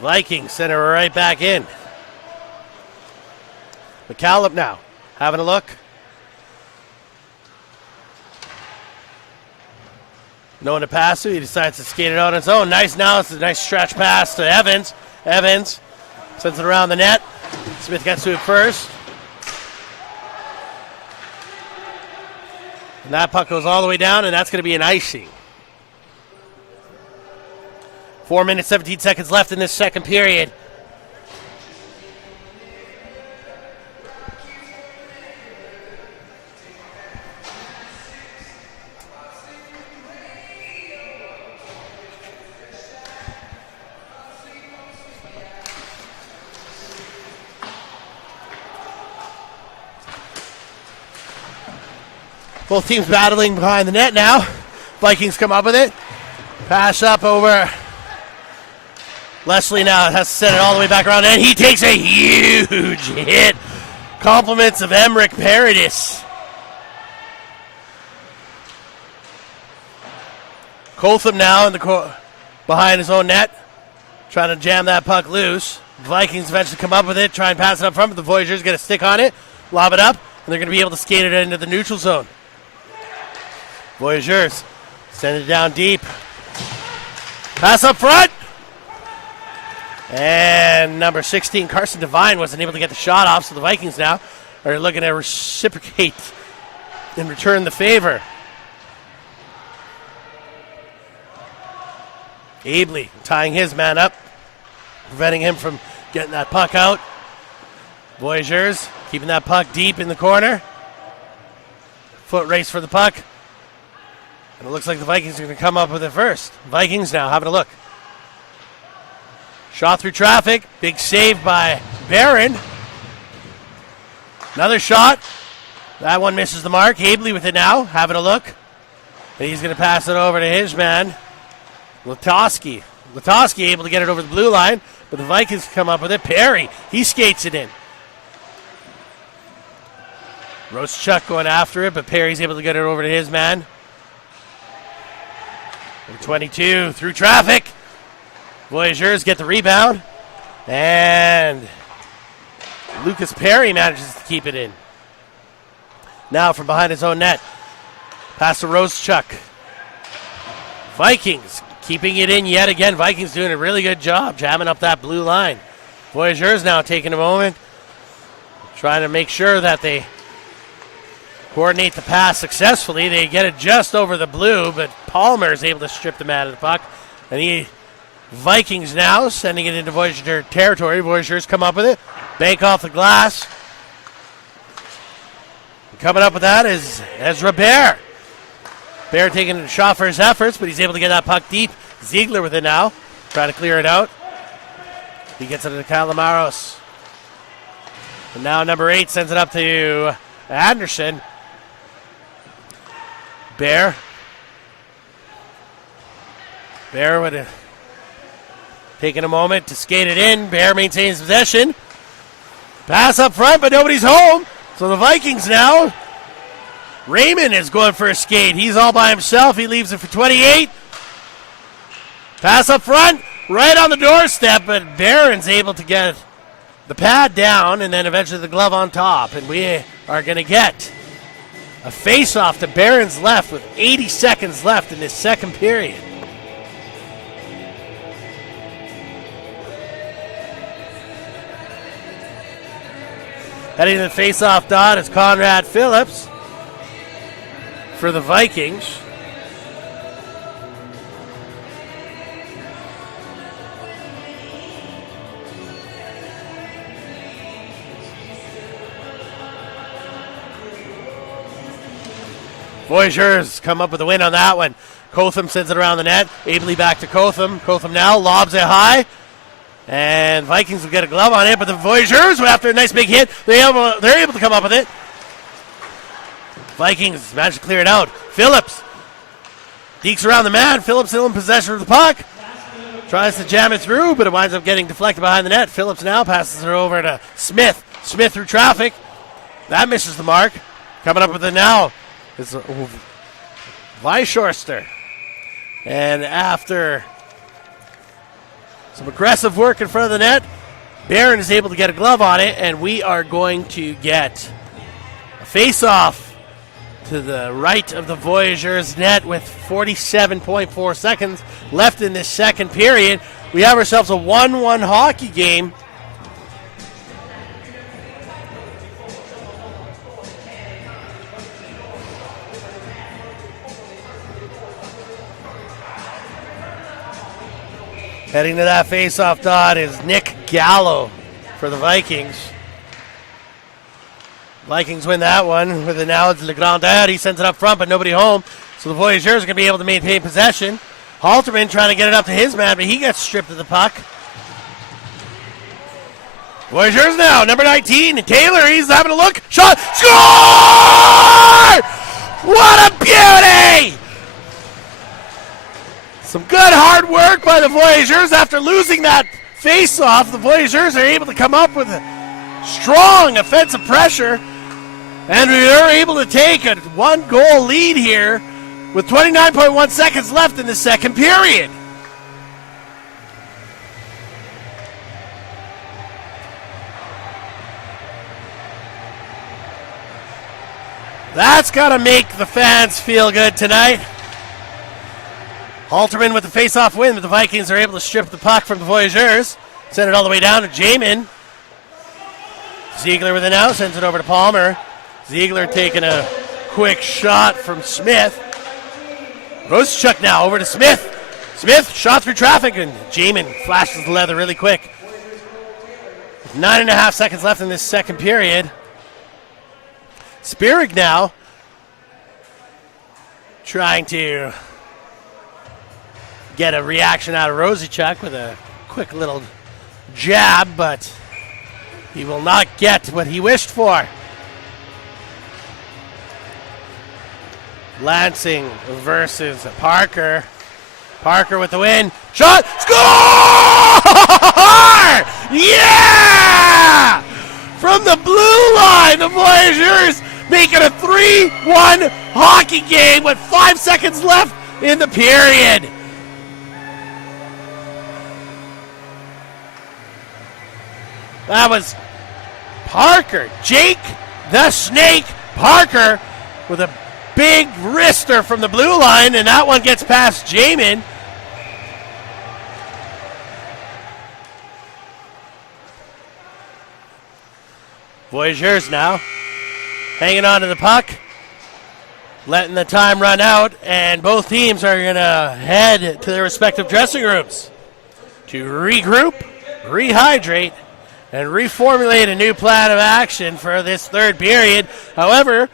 Vikings send it right back in. McCallum now having a look. No one to pass to. He decides to skate it on his own. Nice now. It's a nice stretch pass to Evans. Evans sends it around the net. Smith gets to it first. And that puck goes all the way down, and that's going to be an icing. 4 minutes, 17 seconds left in this second period. Both teams battling behind the net now. Vikings come up with it. Pass up over. Leslie now has to send it all the way back around, and he takes a huge hit. Compliments of Emmerich Paradis. Cotham now in the behind his own net, trying to jam that puck loose. Vikings eventually come up with it, try and pass it up front, but the Voyageurs get a stick on it, lob it up, and they're going to be able to skate it into the neutral zone. Voyageurs send it down deep. Pass up front. And number 16, Carson Devine, wasn't able to get the shot off, so the Vikings now are looking to reciprocate and return the favor. Abley tying his man up, preventing him from getting that puck out. Voyageurs keeping that puck deep in the corner. Foot race for the puck. And it looks like the Vikings are going to come up with it first. Vikings now having a look. Shot through traffic. Big save by Barron. Another shot. That one misses the mark. Abley with it now, having a look. And he's going to pass it over to his man, Latosky. Latosky able to get it over the blue line, but the Vikings come up with it. Perry, he skates it in. Rosechuck going after it, but Perry's able to get it over to his man. Number 22 through traffic. Voyageurs get the rebound. And Lucas Perry manages to keep it in. Now from behind his own net. Pass to Rosechuck. Vikings keeping it in yet again. Vikings doing a really good job jamming up that blue line. Voyageurs now taking a moment, trying to make sure that they coordinate the pass successfully. They get it just over the blue, but Palmer is able to strip them out of the puck. And the Vikings now sending it into Voyager territory. Voyageurs come up with it. Bank off the glass. Coming up with that is Ezra Bear. Bear taking a shot for his efforts, but he's able to get that puck deep. Ziegler with it now, trying to clear it out. He gets it to Calamaros. And now number 8 sends it up to Anderson. Bear with it. Taking a moment to skate it in. Bear maintains possession. Pass up front, but nobody's home. So the Vikings now. Raymond is going for a skate. He's all by himself. He leaves it for 28. Pass up front, right on the doorstep, but Barron's able to get the pad down and then eventually the glove on top. And we are going to get A face-off to Barron's left with 80 seconds left in this second period. Heading to the face-off dot is Conrad Phillips for the Vikings. Voyageurs come up with a win on that one. Cotham sends it around the net. Ably back to Cotham. Cotham now lobs it high. And Vikings will get a glove on it, but the Voyageurs, after a nice big hit, they're able to come up with it. Vikings manage to clear it out. Phillips dekes around the man. Phillips still in possession of the puck. Tries to jam it through, but it winds up getting deflected behind the net. Phillips now passes it over to Smith. Smith through traffic. That misses the mark. Coming up with it now is Weishorster. And after some aggressive work in front of the net, Barron is able to get a glove on it, and we are going to get a face-off to the right of the Voyageurs net with 47.4 seconds left in this second period. We have ourselves a 1-1 hockey game. Heading to that face-off dot is Nick Gallo for the Vikings. Vikings win that one with it now. It's Le Grandeur. He sends it up front, but nobody home. So the Voyageurs are going to be able to maintain possession. Halterman trying to get it up to his man, but he gets stripped of the puck. Voyageurs now, number 19, Taylor. He's having a look. Shot. Score! What a beauty! Some good hard work by the Voyageurs. After losing that face-off, the Voyageurs are able to come up with a strong offensive pressure, and we are able to take a one-goal lead here with 29.1 seconds left in the second period. That's got to make the fans feel good tonight. Halterman with the face-off win, but the Vikings are able to strip the puck from the Voyageurs. Send it all the way down to Jamin. Ziegler with it now, sends it over to Palmer. Ziegler taking a quick shot from Smith. Rosechuk now over to Smith. Smith shot through traffic, and Jamin flashes the leather really quick. 9.5 seconds left in this second period. Spirig now trying to get a reaction out of Rosechuk with a quick little jab, but he will not get what he wished for. Lansing versus Parker. Parker with the win. Shot! Score! Yeah! From the blue line, the Voyageurs make it a 3-1 hockey game with 5 seconds left in the period. That was Parker. Jake the Snake Parker with a big wrister from the blue line, and that one gets past Jamin. Voyageurs now hanging on to the puck, letting the time run out, and both teams are going to head to their respective dressing rooms to regroup, rehydrate, and reformulate a new plan of action for this third period. However,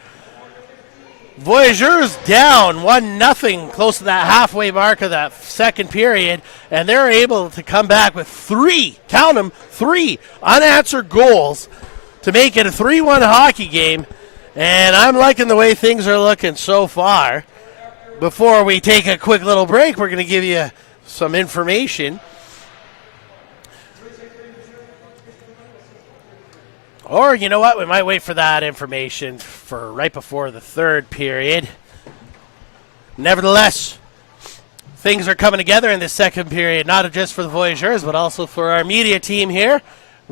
Voyageurs down 1-0 close to that halfway mark of that second period, and they're able to come back with three unanswered goals to make it a 3-1 hockey game, and I'm liking the way things are looking so far. Before we take a quick little break, we're going to give you some information. Or, you know what, we might wait for that information for right before the third period. Nevertheless, things are coming together in this second period, not just for the Voyageurs, but also for our media team here.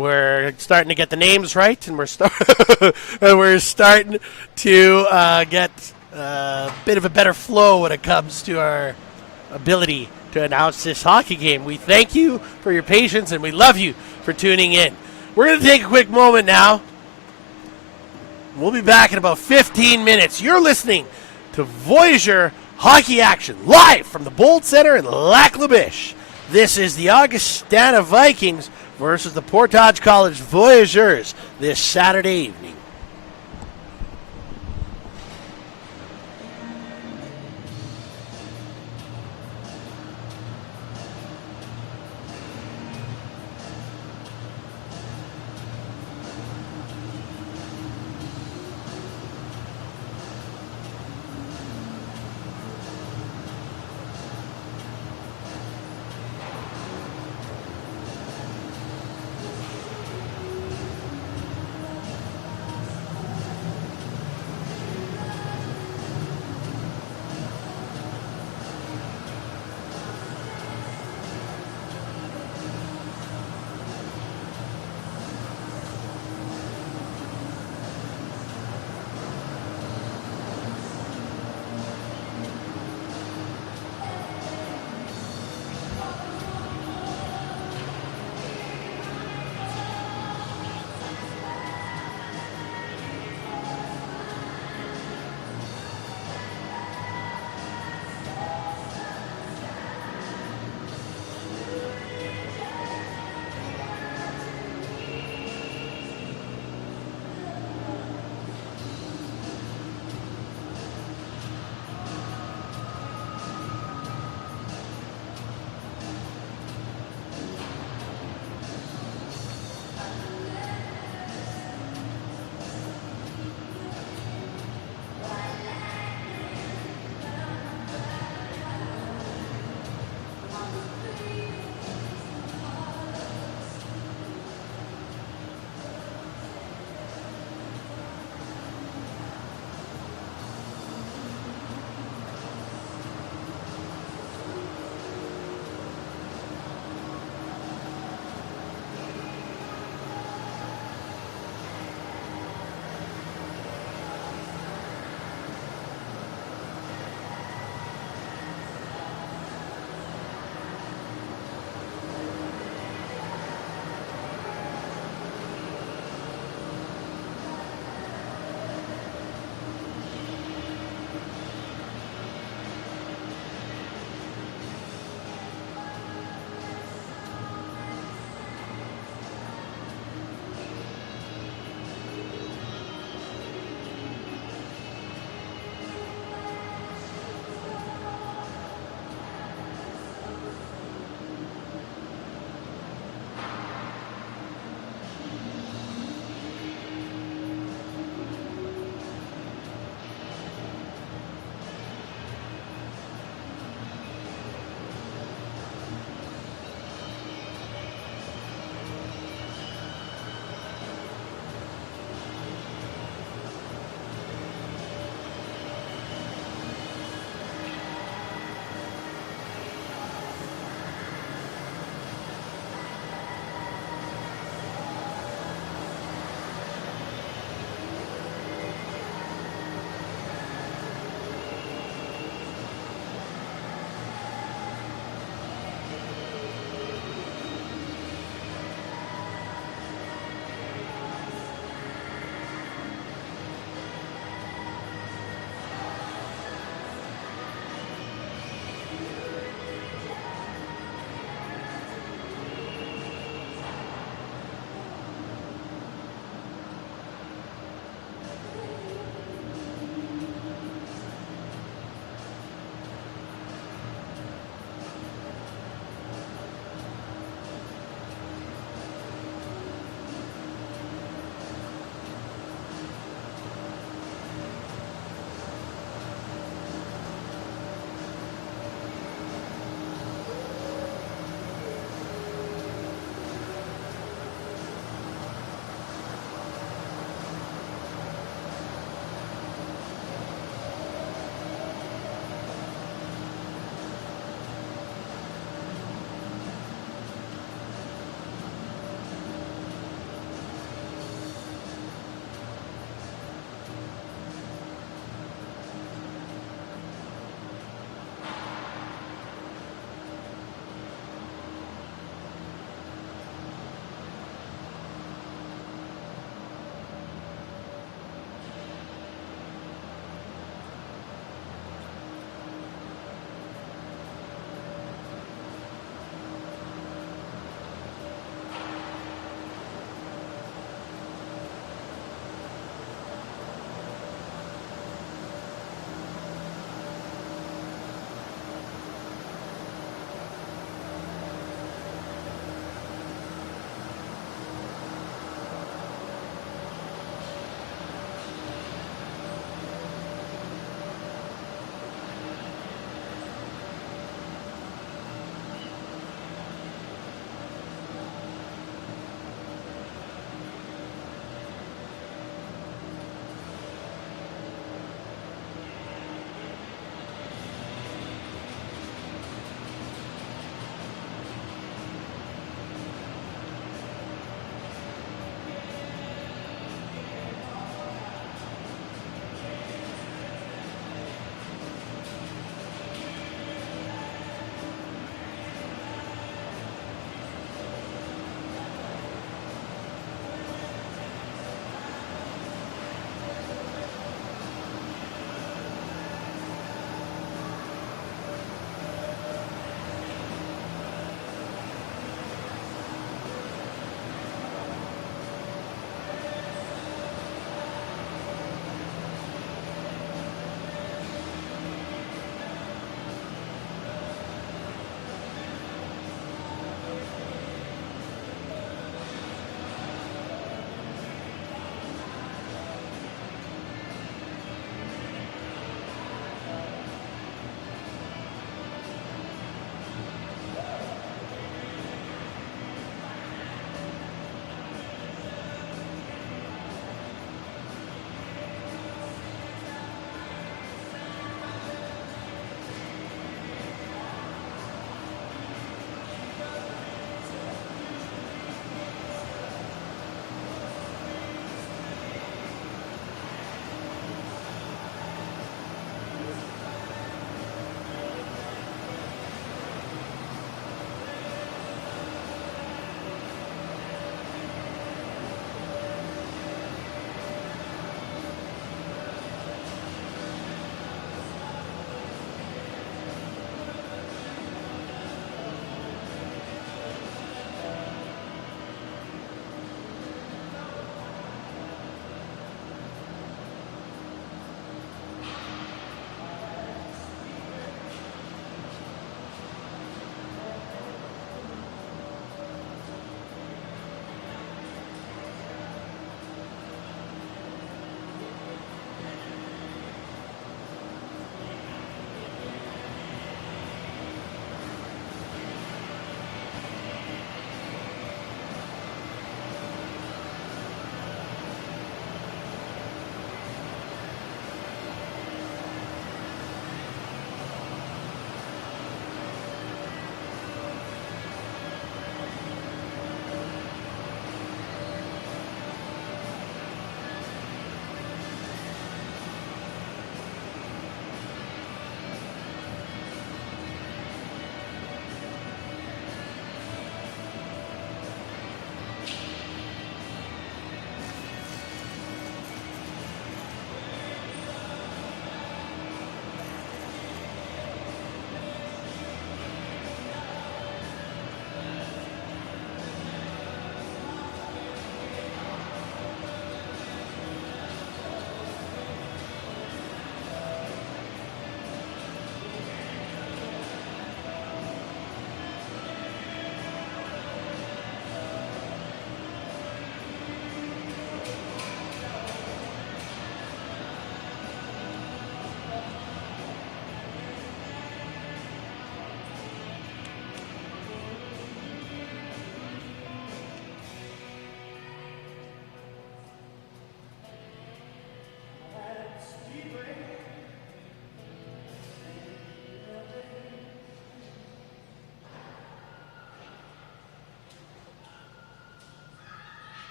we're starting to get the names right, and we're starting to get a bit of a better flow when it comes to our ability to announce this hockey game. We thank you for your patience, and we love you for tuning in. We're going to take a quick moment now. We'll be back in about 15 minutes. You're listening to Voyageur Hockey Action, live from the Bold Center in Lac La Biche. This is the Augustana Vikings versus the Portage College Voyageurs this Saturday evening.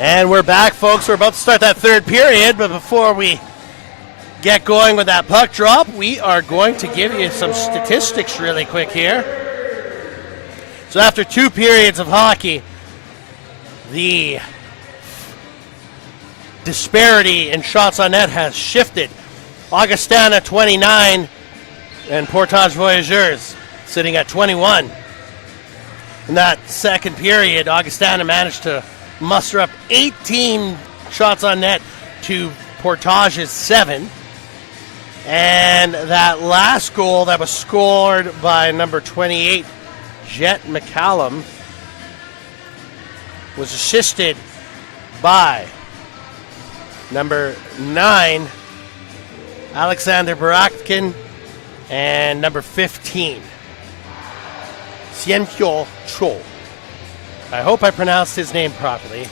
And we're back, folks. We're about to start that third period, but before we get going with that puck drop, we are going to give you some statistics really quick here. So after 2 periods of hockey, the disparity in shots on net has shifted. Augustana 29 and Portage Voyageurs sitting at 21. In that second period, Augustana managed to muster up 18 shots on net to Portage's 7. And that last goal that was scored by number 28, Jet McCallum, was assisted by number 9, Alexander Barakkin, and number 15, Xianqiu Cho. I hope I pronounced his name properly.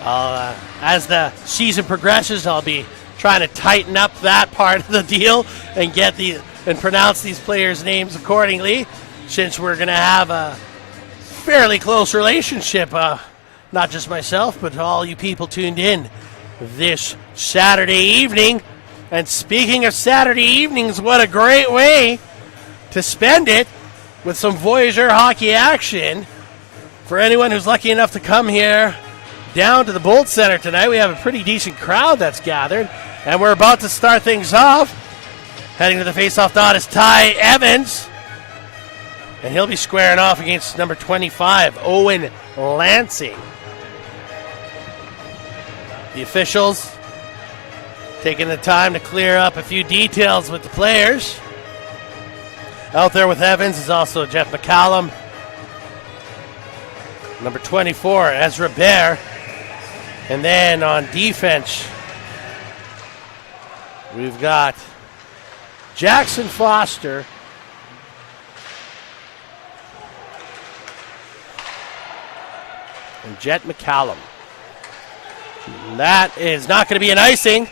As the season progresses, I'll be trying to tighten up that part of the deal and pronounce these players' names accordingly, since we're going to have a fairly close relationship, not just myself, but all you people tuned in this Saturday evening. And speaking of Saturday evenings, what a great way to spend it with some Voyageur hockey action. For anyone who's lucky enough to come here down to the Bolt Center tonight, we have a pretty decent crowd that's gathered. And we're about to start things off. Heading to the face-off dot is Ty Evans. And he'll be squaring off against number 25, Owen Lansing. The officials taking the time to clear up a few details with the players. Out there with Evans is also Jeff McCallum. Number 24, Ezra Bear. And then on defense, we've got Jackson Foster. And Jet McCallum. That is not going to be an icing.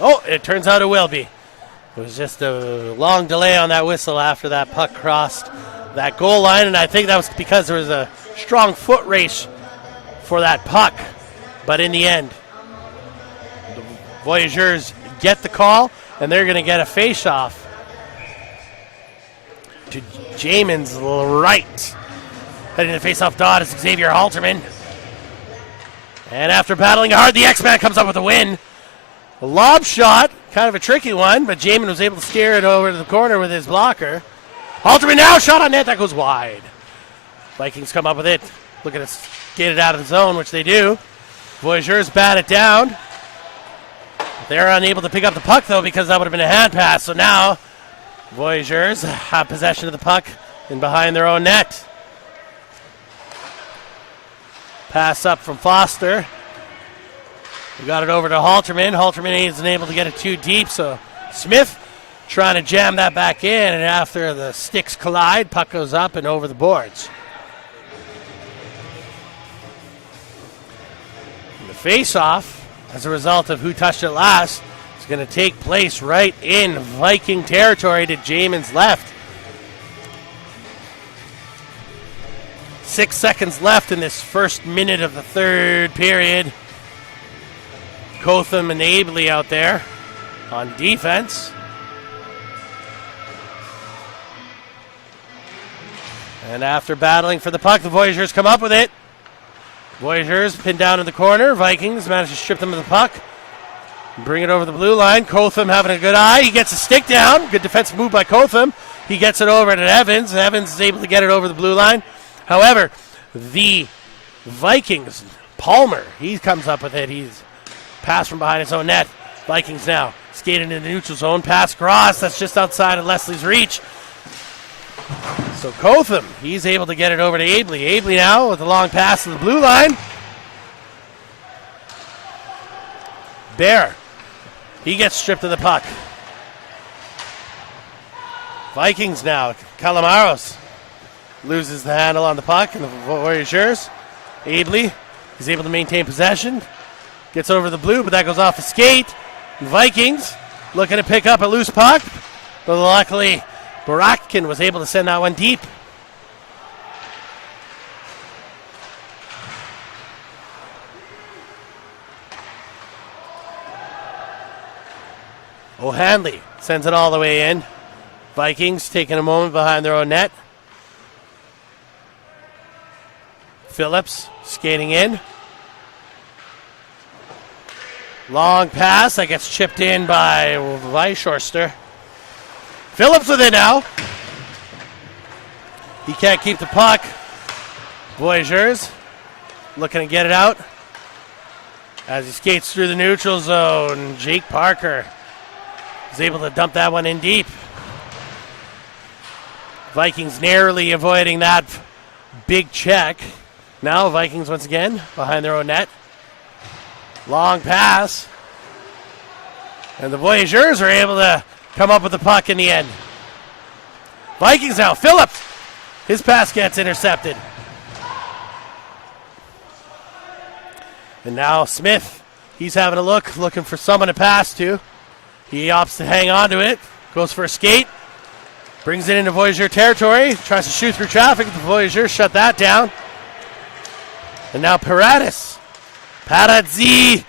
Oh, it turns out it will be. It was just a long delay on that whistle after that puck crossed that goal line, and I think that was because there was a strong foot race for that puck. But in the end, the Voyageurs get the call, and they're going to get a face-off to Jamin's right. Heading to the face-off dot is Xavier Halterman. And after battling hard, the X-Man comes up with a win. A lob shot, kind of a tricky one, but Jamin was able to steer it over to the corner with his blocker. Halterman now, shot on net, that goes wide. Vikings come up with it, looking to get it out of the zone, which they do. Voyageurs bat it down. They're unable to pick up the puck, though, because that would have been a hand pass. So now, Voyageurs have possession of the puck and behind their own net. Pass up from Foster. We got it over to Halterman. Halterman isn't able to get it too deep, so Smith trying to jam that back in, and after the sticks collide, puck goes up and over the boards. And the face-off, as a result of who touched it last, is going to take place right in Viking territory to Jamin's left. 6 seconds left in this first minute of the third period. Cotham and Abley out there on defense. And after battling for the puck, the Voyageurs come up with it. Voyageurs pinned down in the corner. Vikings manage to strip them of the puck. Bring it over the blue line. Cotham having a good eye. He gets a stick down. Good defensive move by Cotham. He gets it over to Evans. Evans is able to get it over the blue line. However, the Vikings, Palmer, he comes up with it. He's passed from behind his own net. Vikings now skating in the neutral zone. Pass across. That's just outside of Leslie's reach. So Cotham, he's able to get it over to Abley. Abley now with a long pass to the blue line. Bear, he gets stripped of the puck. Vikings now. Calamaros loses the handle on the puck, and the Voyageurs. Abley is able to maintain possession. Gets over the blue, but that goes off the skate. Vikings looking to pick up a loose puck, but luckily Barakkin was able to send that one deep. O'Hanley sends it all the way in. Vikings taking a moment behind their own net. Phillips skating in. Long pass that gets chipped in by Weishorster. Phillips with it now. He can't keep the puck. Voyageurs looking to get it out as he skates through the neutral zone. Jake Parker is able to dump that one in deep. Vikings narrowly avoiding that big check. Now Vikings once again behind their own net. Long pass. And the Voyageurs are able to come up with the puck in the end. Vikings now. Phillips. His pass gets intercepted. And now Smith. He's having a look, looking for someone to pass to. He opts to hang on to it. Goes for a skate. Brings it into Voyageur territory. Tries to shoot through traffic. The Voyageurs shut that down. And now Paradis. Paradzi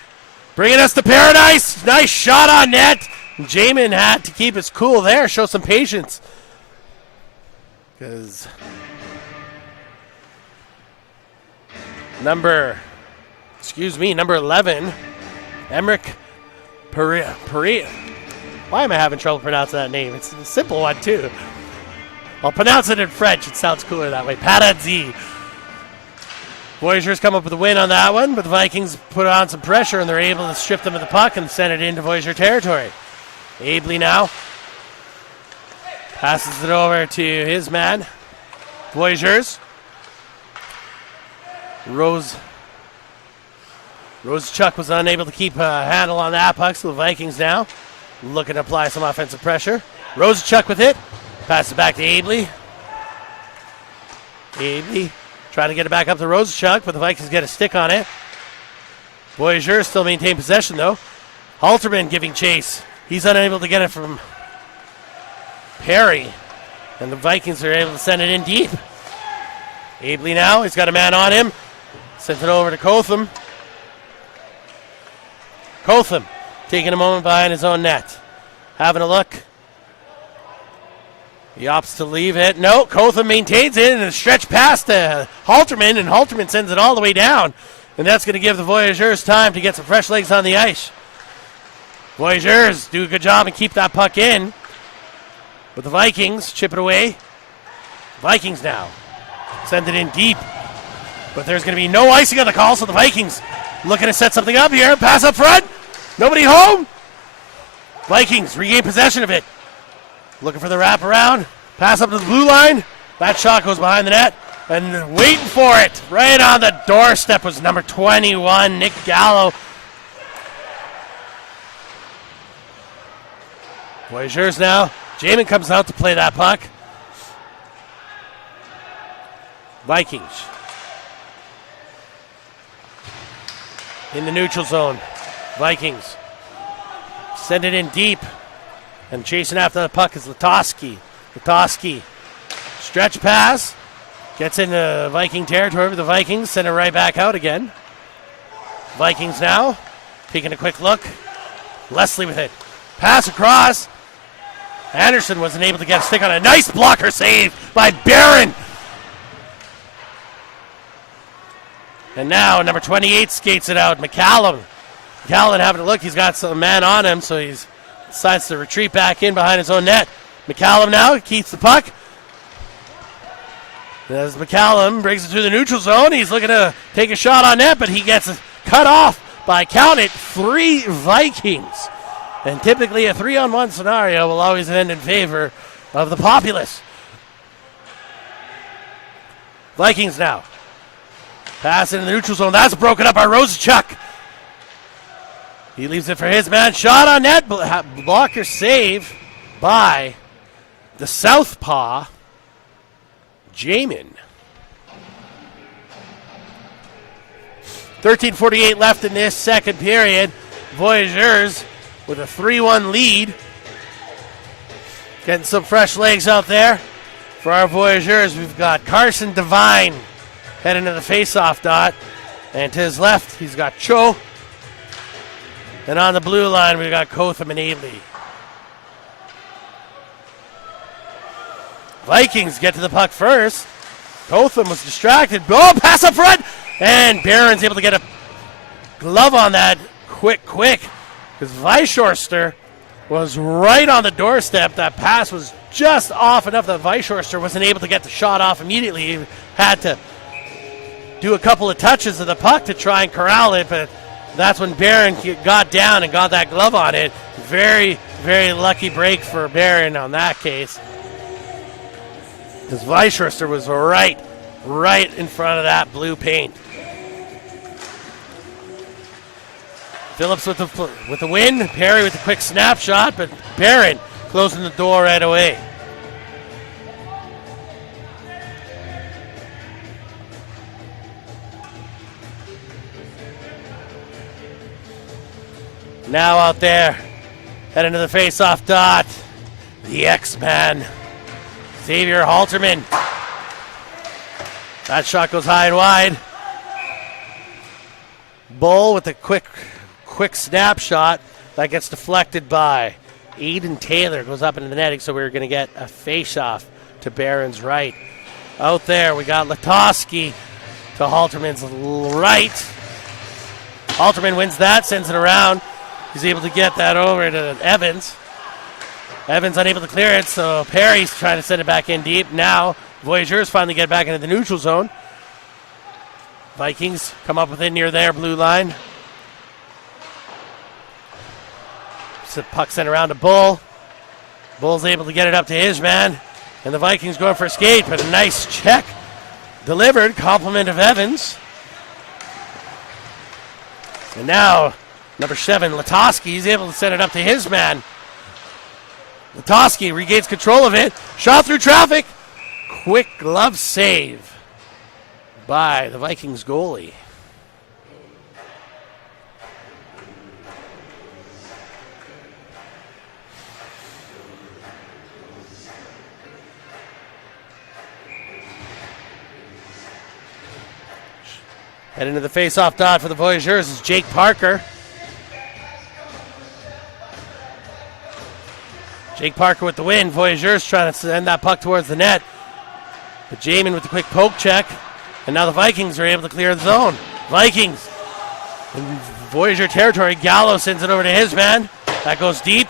bringing us to paradise. Nice shot on net. Jamin had to keep his cool there. Show some patience. Because number 11, Emmerich Paris. Why am I having trouble pronouncing that name? It's a simple one, too. I'll pronounce it in French. It sounds cooler that way. Paradzi. Voyageurs come up with a win on that one, but the Vikings put on some pressure, and they're able to strip them of the puck and send it into Voyageur territory. Abley now passes it over to his man. Voyageurs. Rosechuck was unable to keep a handle on that puck, so the Vikings now looking to apply some offensive pressure. Rosechuck with it. Passes it back to Abley. Abley trying to get it back up to Rosechuck, but the Vikings get a stick on it. Voyageurs still maintain possession, though. Halterman giving chase. He's unable to get it from Perry, and the Vikings are able to send it in deep. Abley now, he's got a man on him. Sends it over to Cotham. Cotham taking a moment behind his own net. Having a look. He opts to leave it. No, Cotham maintains it and a stretch pass to Halterman, and Halterman sends it all the way down. And that's going to give the Voyageurs time to get some fresh legs on the ice. Voyageurs do a good job and keep that puck in. But the Vikings chip it away. Vikings now send it in deep. But there's going to be no icing on the call, so the Vikings looking to set something up here. Pass up front. Nobody home. Vikings regain possession of it. Looking for the wraparound. Pass up to the blue line. That shot goes behind the net. And waiting for it. Right on the doorstep was number 21, Nick Gallo. Voyageurs now. Jamin comes out to play that puck. Vikings in the neutral zone. Vikings send it in deep. And chasing after the puck is Latoski. Latoski. Stretch pass. Gets into Viking territory with the Vikings. Send it right back out again. Vikings now. Taking a quick look. Leslie with it. Pass across. Anderson wasn't able to get a stick on a nice blocker save by Barron. And now number 28 skates it out. McCallum. McCallum having a look. He's got some man on him, so he's decides to retreat back in behind his own net. McCallum now keeps the puck. As McCallum brings it through the neutral zone, he's looking to take a shot on net, but he gets cut off by, count it, 3 Vikings. And typically a 3-on-1 scenario will always end in favor of the populace. Vikings now. Pass in the neutral zone. That's broken up by Rosechuck. He leaves it for his man. Shot on net. Blocker save by the southpaw, Jamin. 13:48 left in this second period. Voyageurs with a 3-1 lead. Getting some fresh legs out there for our Voyageurs. We've got Carson Devine heading to the face-off dot. And to his left, he's got Cho. And on the blue line, we've got Cotham and Ailey. Vikings get to the puck first. Cotham was distracted. Oh, pass up front! And Barron's able to get a glove on that quick. Because Weishorster was right on the doorstep. That pass was just off enough that Weishorster wasn't able to get the shot off immediately. He had to do a couple of touches of the puck to try and corral it, but that's when Barron got down and got that glove on it. Very, very lucky break for Barron on that case. Because Weishorster was right in front of that blue paint. Phillips with the win, Perry with a quick snapshot, but Barron closing the door right away. Now out there, heading to the face-off dot, the X-Man, Xavier Halterman. That shot goes high and wide. Bull with a quick snapshot that gets deflected by Aiden Taylor. Goes up into the netting, so we're going to get a face-off to Barron's right. Out there, we got Latosky to Halterman's right. Halterman wins that, sends it around. He's able to get that over to Evans. Evans unable to clear it, so Perry's trying to send it back in deep. Now, Voyageurs finally get back into the neutral zone. Vikings come up within near their blue line. So puck sent around to Bull. Bull's able to get it up to his man. And the Vikings going for a skate, but a nice check delivered. Compliment of Evans. And now, number 7, Latosky, he's able to send it up to his man. Latosky regains control of it. Shot through traffic. Quick glove save by the Vikings goalie. Heading to the face-off dot for the Voyageurs is Jake Parker. Jake Parker with the win. Voyageurs trying to send that puck towards the net. But Jamin with the quick poke check. And now the Vikings are able to clear the zone. Vikings in Voyager territory. Gallo sends it over to his man. That goes deep.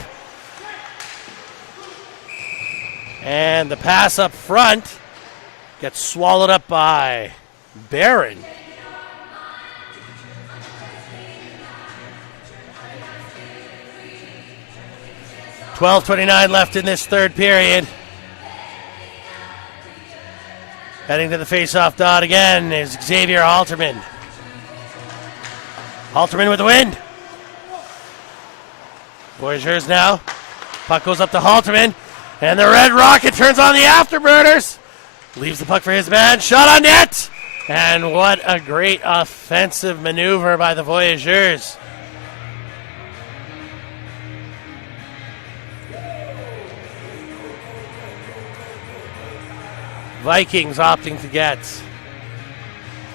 And the pass up front gets swallowed up by Barron. 12:29 left in this third period. Heading to the face-off dot again is Xavier Halterman. Halterman with the win. Voyageurs now. Puck goes up to Halterman. And the Red Rocket turns on the afterburners. Leaves the puck for his man. Shot on net. And what a great offensive maneuver by the Voyageurs. Vikings opting to get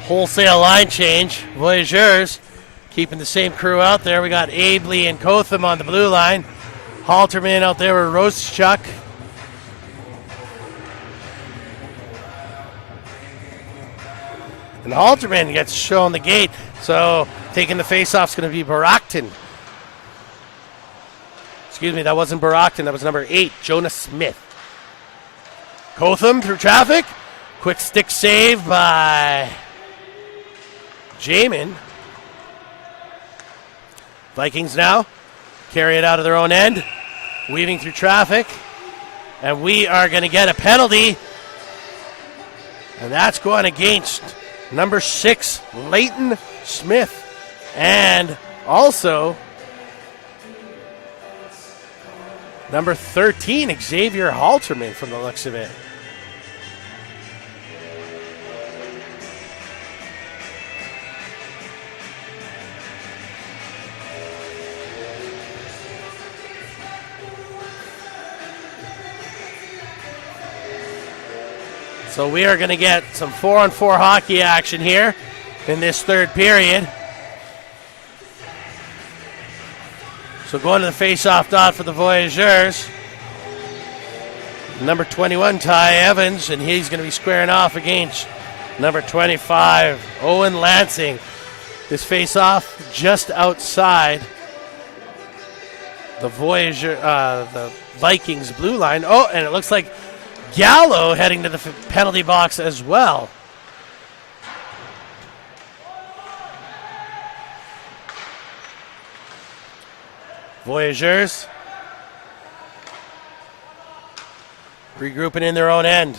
wholesale line change. Voyageurs keeping the same crew out there. We got Abley and Cotham on the blue line. Halterman out there with Rosechuck. And Halterman gets shown the gate. So taking the face-off is going to be Barakton. Excuse me, that wasn't Barakton. That was number 8, Jonas Smith. Cotham through traffic. Quick stick save by Jamin. Vikings now carry it out of their own end. Weaving through traffic. And we are going to get a penalty. And that's going against number 6, Leighton Smith. And also number 13, Xavier Halterman from the looks of it. So we are going to get some 4-on-4 hockey action here in this third period. So going to the face-off dot for the Voyageurs. number 21, Ty Evans, and he's going to be squaring off against number 25, Owen Lansing. This face-off just outside the the Vikings blue line. Oh, and it looks like Gallo heading to the penalty box as well. Voyageurs regrouping in their own end.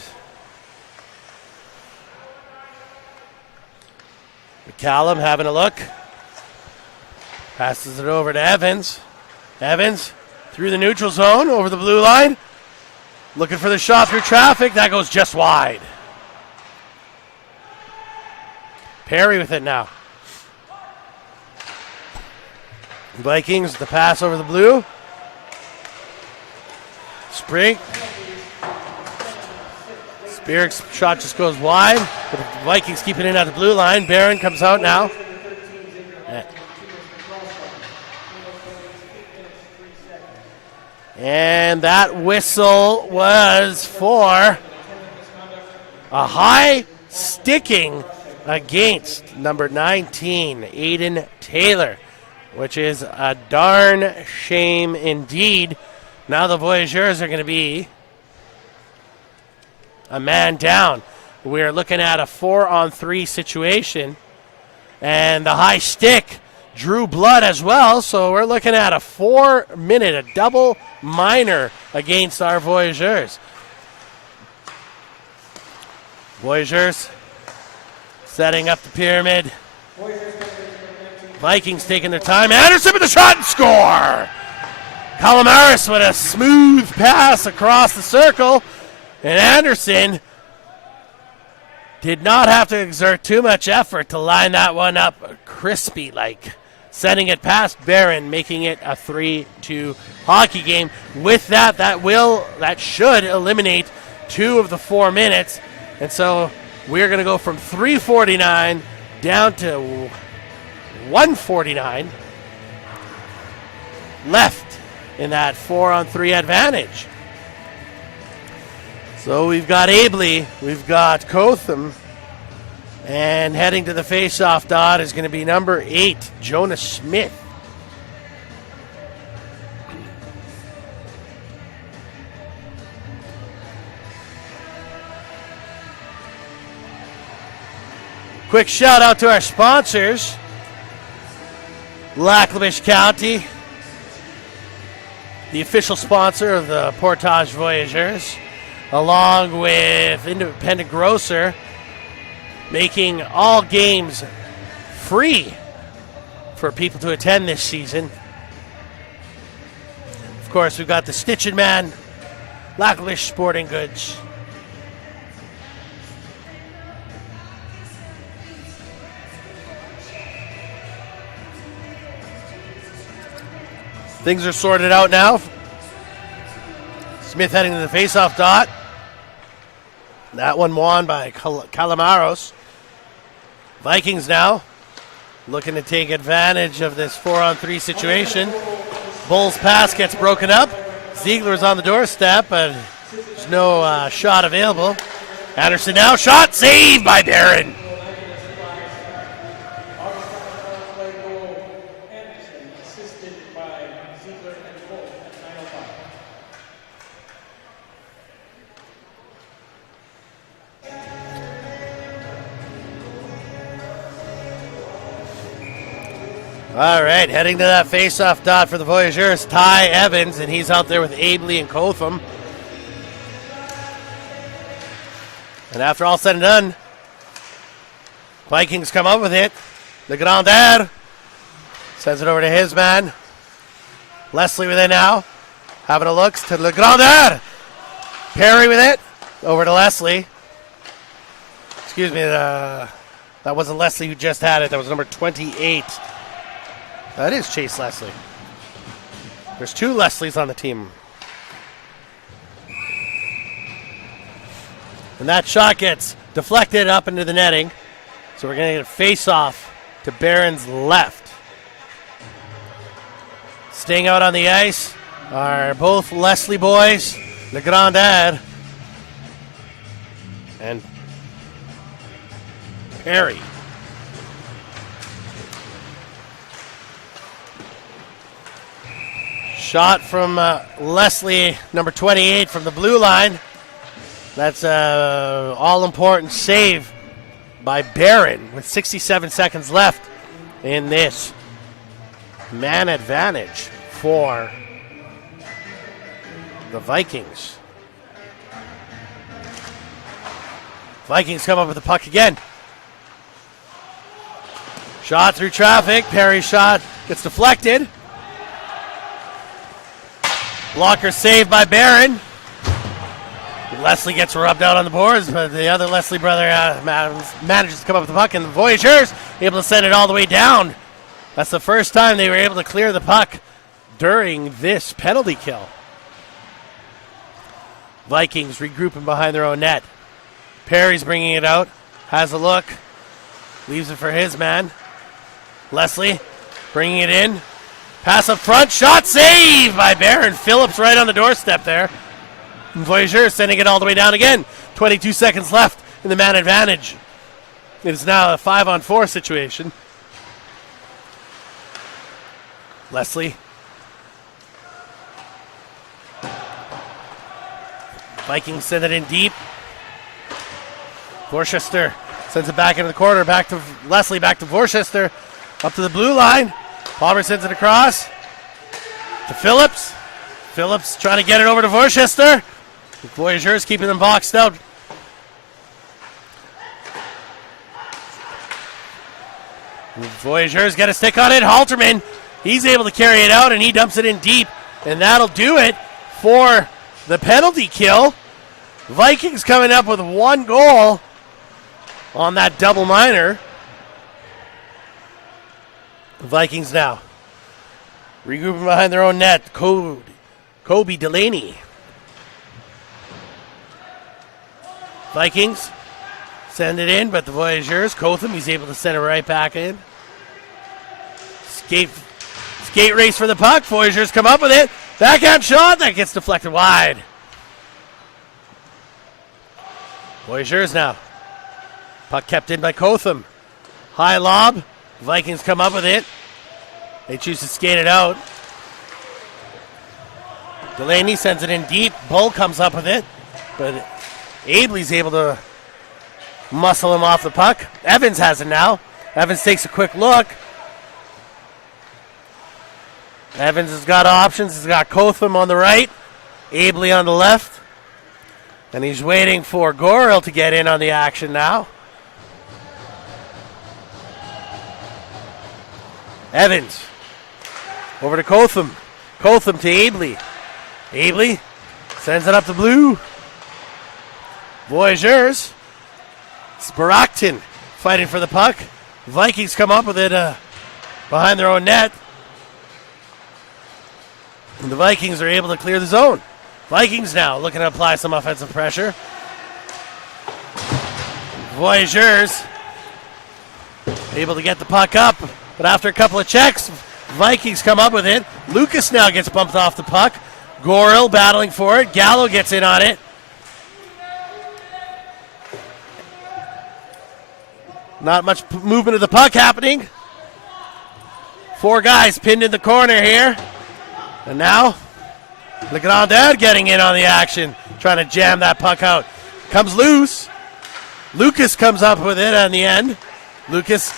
McCallum having a look. Passes it over to Evans. Evans through the neutral zone, over the blue line. Looking for the shot through traffic. That goes just wide. Perry with it now. Vikings, the pass over the blue. Spring. Spierk's shot just goes wide. But the Vikings keeping it at the blue line. Barron comes out now. And that whistle was for a high sticking against number 19, Aiden Taylor, which is a darn shame indeed. Now the Voyageurs are going to be a man down. We're looking at a 4-on-3 situation, and the high stick drew blood as well, so we're looking at a 4-minute, a double minor against our Voyageurs. Voyageurs setting up the pyramid. Vikings taking their time. Anderson with the shot and score! Calamaris with a smooth pass across the circle, and Anderson did not have to exert too much effort to line that one up crispy-like. Sending it past Barron, making it a 3-2 hockey game. With that, that should eliminate 2 of the 4 minutes. And so we're going to go from 3:49 down to 1:49 left in that 4-on-3 advantage. So we've got Abley, we've got Cotham, and heading to the face-off dot is going to be number 8, Jonas Smith. Quick shout out to our sponsors. Lac La Biche County, the official sponsor of the Portage Voyageurs, along with Independent Grocer, making all games free for people to attend this season. Of course, we've got the Stitchin' Man, Lac La Biche Sporting Goods. Things are sorted out now. Smith heading to the face-off dot. That one won by Calamaros. Vikings now looking to take advantage of this 4-on-3 situation. Bull's pass gets broken up. Ziegler's on the doorstep, but there's no shot available. Anderson now, shot saved by Barron. All right, heading to that face-off dot for the Voyageurs, Ty Evans, and he's out there with Abley and Cotham. And after all said and done, Vikings come up with it. The Grandeur sends it over to his man. Leslie with it now. Having a look to Le Grandeur. Perry with it. Over to Leslie. Excuse me, that wasn't Leslie who just had it. That was number 28. That is Chase Leslie. There's 2 Leslies on the team. And that shot gets deflected up into the netting. So we're going to get a face-off to Barron's left. Staying out on the ice are both Leslie boys, Le Grandeur And Perry. Shot from Leslie, number 28 from the blue line. That's an all-important save by Barron with 67 seconds left in this. Man advantage for the Vikings. Vikings come up with the puck again. Shot through traffic. Perry's shot gets deflected. Blocker saved by Barron. Leslie gets rubbed out on the boards, but the other Leslie brother manages to come up with the puck, and the Voyageurs able to send it all the way down. That's the first time they were able to clear the puck during this penalty kill. Vikings regrouping behind their own net. Perry's bringing it out, has a look, leaves it for his man. Leslie bringing it in. Pass up front, shot saved by Barron. Phillips right on the doorstep there. Voyageurs sending it all the way down again. 22 seconds left in the man advantage. It is now a 5-on-4 situation. Leslie. Vikings send it in deep. Worcester sends it back into the corner. Back to Leslie, back to Worcester. Up to the blue line. Palmer sends it across to Phillips. Phillips trying to get it over to Worcester. The Voyageurs keeping them boxed out. The Voyageurs get a stick on it. Halterman, he's able to carry it out, and he dumps it in deep. And that'll do it for the penalty kill. Vikings coming up with 1 goal on that double minor. Vikings now regrouping behind their own net. Kobe Delaney. Vikings send it in, but the Voyageurs, Cotham, he's able to send it right back in. Skate race for the puck. Voyageurs come up with it. Backhand shot that gets deflected wide. Voyageurs now. Puck kept in by Cotham. High lob. Vikings come up with it. They choose to skate it out. Delaney sends it in deep. Bull comes up with it, but Abley's able to muscle him off the puck. Evans has it now. Evans takes a quick look. Evans has got options. He's got Cotham on the right, Abley on the left, and he's waiting for Gorel to get in on the action now. Evans over to Cotham. Cotham to Abley. Abley sends it up the blue. Voyageurs. It's Baraktin fighting for the puck. Vikings come up with it behind their own net. And the Vikings are able to clear the zone. Vikings now looking to apply some offensive pressure. Voyageurs able to get the puck up. But after a couple of checks, Vikings come up with it. Lucas now gets bumped off the puck. Gorel battling for it. Gallo gets in on it. Not much movement of the puck happening. 4 guys pinned in the corner here. And now, look at Aldad getting in on the action, trying to jam that puck out. Comes loose. Lucas comes up with it on the end. Lucas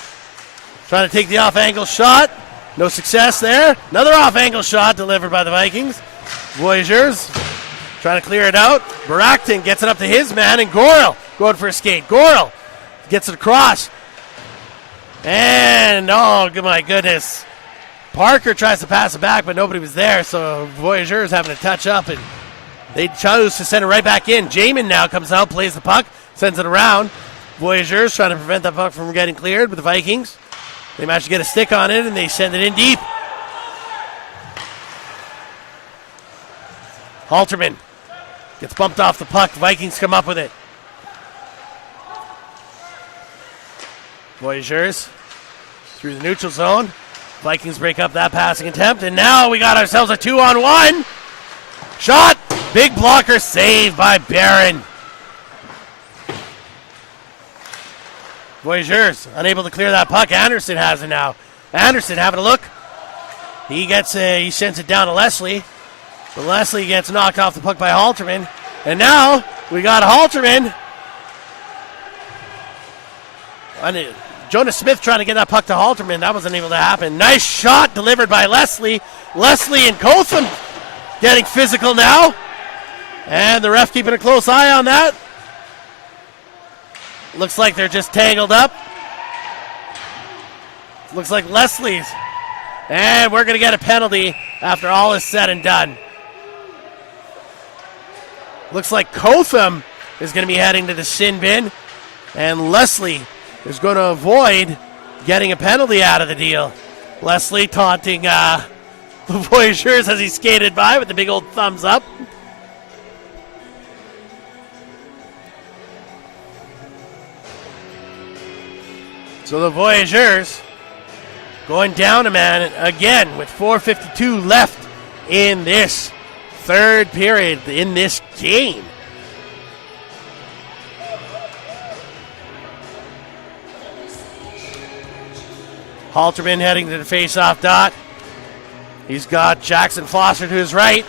trying to take the off-angle shot. No success there. Another off-angle shot delivered by the Vikings. Voyageurs trying to clear it out. Baraktin gets it up to his man, and Gorel going for a skate. Gorel gets it across. And, oh, my goodness. Parker tries to pass it back, but nobody was there, so Voyageurs having to touch up, and they chose to send it right back in. Jamin now comes out, plays the puck, sends it around. Voyageurs trying to prevent that puck from getting cleared with the Vikings. They manage to get a stick on it, and they send it in deep. Halterman gets bumped off the puck. Vikings come up with it. Voyageurs through the neutral zone. Vikings break up that passing attempt, and now we got ourselves a 2-on-1. Shot! Big blocker save by Barron. Voyageurs unable to clear that puck. Anderson has it now. Anderson having a look. He sends it down to Leslie. But Leslie gets knocked off the puck by Halterman. And now we got Halterman. Jonas Smith trying to get that puck to Halterman. That wasn't able to happen. Nice shot delivered by Leslie. Leslie and Cotham getting physical now. And the ref keeping a close eye on that. Looks like they're just tangled up. Looks like Leslie's. And we're going to get a penalty after all is said and done. Looks like Cotham is going to be heading to the sin bin. And Leslie is going to avoid getting a penalty out of the deal. Leslie taunting the Voyageurs as he skated by with the big old thumbs up. So the Voyageurs going down a man again with 4:52 left in this third period in this game. Halterman heading to the face-off dot. He's got Jackson Foster to his right.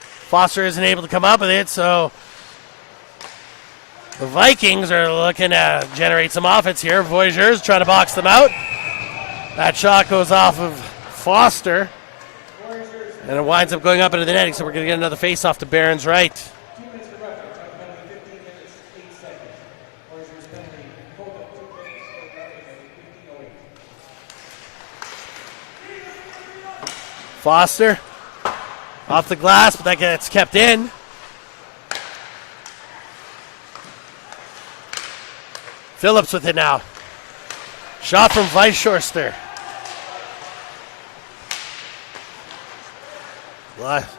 Foster isn't able to come up with it, so the Vikings are looking to generate some offense here. Voyageurs trying to box them out. That shot goes off of Foster, and it winds up going up into the netting, so we're going to get another face-off to Barron's right. Foster off the glass, but that gets kept in. Phillips with it now. Shot from Weisshorster.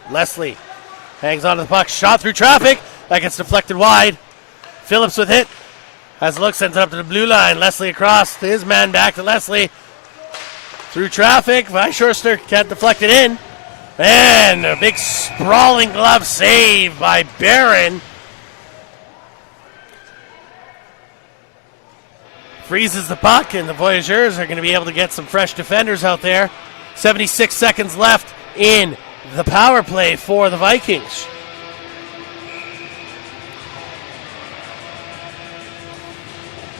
Leslie hangs onto the puck. Shot through traffic. That gets deflected wide. Phillips with it. Has a look, sends it up to the blue line. Leslie across. His man back to Leslie. Through traffic. Weisshorster can't deflect it in. And a big sprawling glove save by Barron. Freezes the puck, and the Voyageurs are going to be able to get some fresh defenders out there. 76 seconds left in the power play for the Vikings.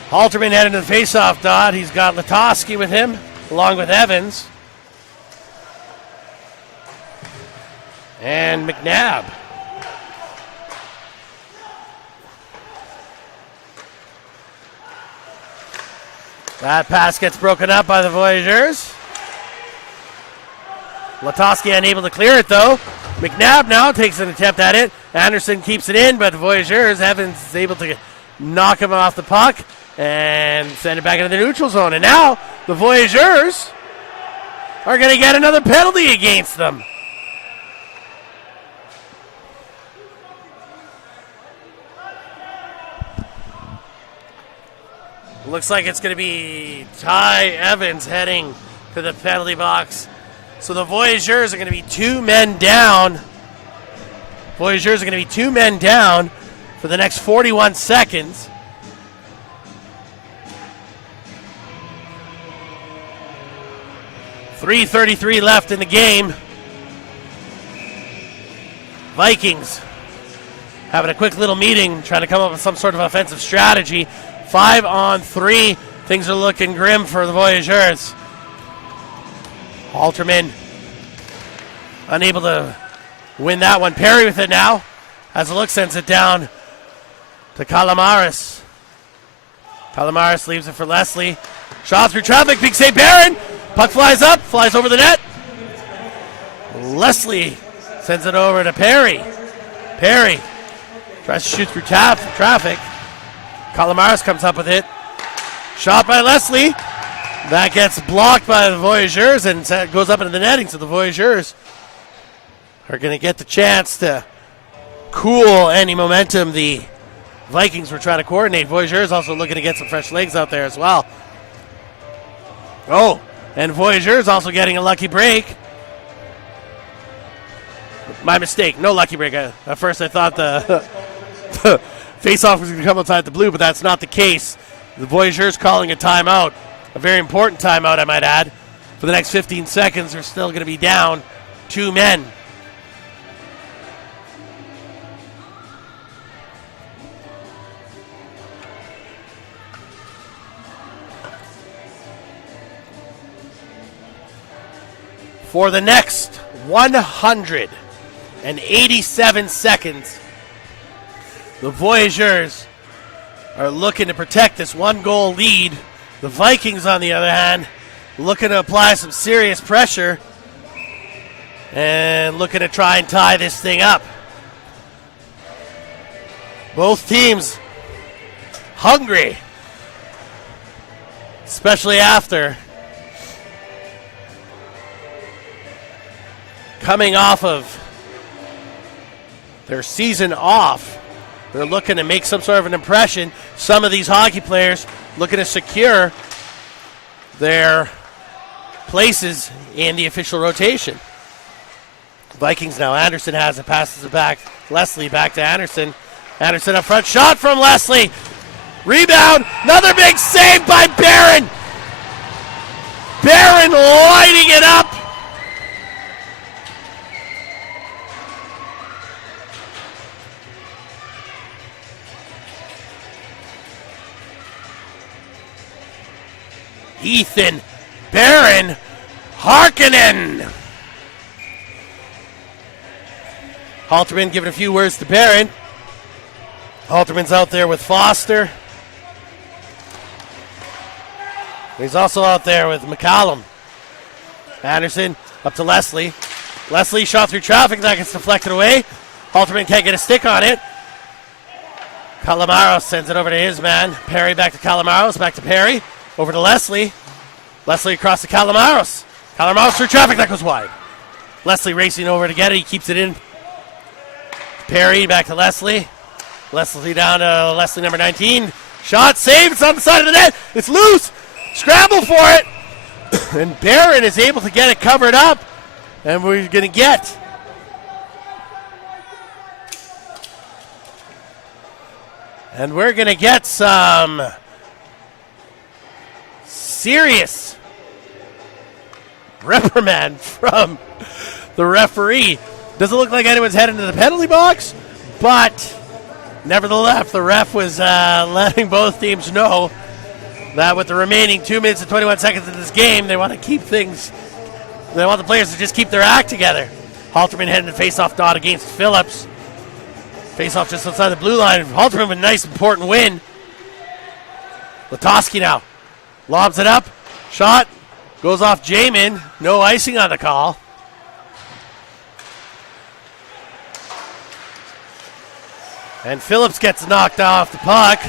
Halterman heading to the faceoff dot. He's got Latosky with him, along with Evans. And McNabb. That pass gets broken up by the Voyageurs. Latosky unable to clear it, though. McNabb now takes an attempt at it. Anderson keeps it in, but the Voyageurs, Evans is able to knock him off the puck and send it back into the neutral zone. And now the Voyageurs are going to get another penalty against them. Looks like it's going to be Ty Evans heading to the penalty box. So the Voyageurs are going to be two men down. Voyageurs are going to be two men down for the next 41 seconds. .333 left in the game. Vikings having a quick little meeting, trying to come up with some sort of offensive strategy. 5-on-3. Things are looking grim for the Voyageurs. Halterman unable to win that one. Perry with it now. Has a look, sends it down to Calamaris. Calamaris leaves it for Leslie. Shot through traffic. Big save, Barron. Puck flies up, flies over the net. Leslie sends it over to Perry. Perry tries to shoot through traffic. Calamaris comes up with it. Shot by Leslie. That gets blocked by the Voyageurs and goes up into the netting. So the Voyageurs are going to get the chance to cool any momentum the Vikings were trying to coordinate. Voyageurs also looking to get some fresh legs out there as well. Oh, and Voyageurs also getting a lucky break. My mistake. No lucky break. At first I thought the face-off was going to come outside the blue, but that's not the case. The Voyageurs calling a timeout. A very important timeout, I might add. For the next 15 seconds, they're still going to be down 2 men. For the next 187 seconds, the Voyageurs are looking to protect this 1-goal lead. The Vikings, on the other hand, looking to apply some serious pressure and looking to try and tie this thing up. Both teams hungry, especially after coming off of their season off. They're looking to make some sort of an impression. Some of these hockey players looking to secure their places in the official rotation. Vikings now. Anderson has it, passes it back. Leslie back to Anderson. Anderson up front. Shot from Leslie. Rebound. Another big save by Barron. Barron lighting it up. Ethan Barron Harkonnen. Halterman giving a few words to Barron. Halterman's out there with Foster. He's also out there with McCallum. Anderson up to Leslie. Leslie shot through traffic. That gets deflected away. Halterman can't get a stick on it. Calamaros sends it over to his man. Perry back to Calamaros. Back to Perry. Over to Leslie. Leslie across to Calamaros. Calamaros through traffic. That goes wide. Leslie racing over to get it. He keeps it in. Perry back to Leslie. Leslie down to Leslie number 19. Shot saved. It's on the side of the net. It's loose. Scramble for it. And Barron is able to get it covered up. And we're going to get some serious reprimand from the referee. Doesn't look like anyone's heading to the penalty box, but nevertheless, the ref was letting both teams know that with the remaining 2 minutes and 21 seconds in this game, they want to keep things, they want the players to just keep their act together. Halterman heading to face-off dot against Phillips. Face-off just outside the blue line. Halterman with a nice, important win. Latoski now. Lobs it up. Shot. Goes off Jamin. No icing on the call. And Phillips gets knocked off the puck.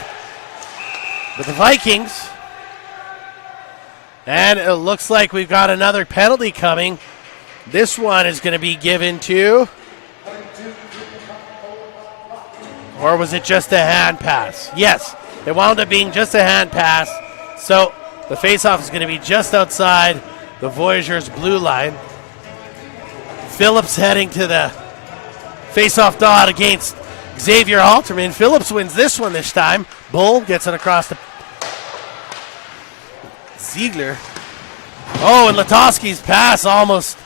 But the Vikings. And it looks like we've got another penalty coming. This one is going to be given to... Or was it just a hand pass? Yes, it wound up being just a hand pass. So the faceoff is going to be just outside the Voyageurs' blue line. Phillips heading to the faceoff dot against Xavier Halterman. Phillips wins this one this time. Bull gets it across to Ziegler. Oh, and Latoski's pass almost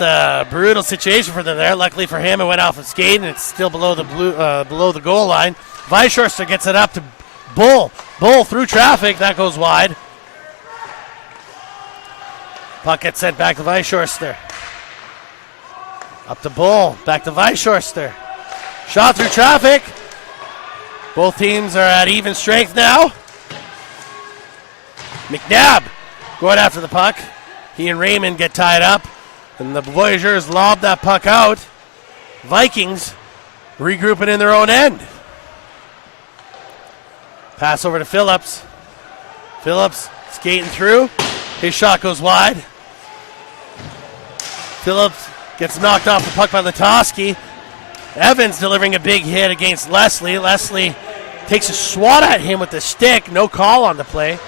a brutal situation for them there. Luckily for him, it went off of skate, and it's still below the goal line. Weishorster gets it up to Bull. Bull through traffic. That goes wide. Puck gets sent back to Weishorster. Up to Bull. Back to Weishorster. Shot through traffic. Both teams are at even strength now. McNabb going after the puck. He and Raymond get tied up. And the Voyageurs lob that puck out. Vikings regrouping in their own end. Pass over to Phillips. Phillips skating through. His shot goes wide. Phillips gets knocked off the puck by Latoski. Evans delivering a big hit against Leslie. Leslie takes a swat at him with the stick. No call on the play.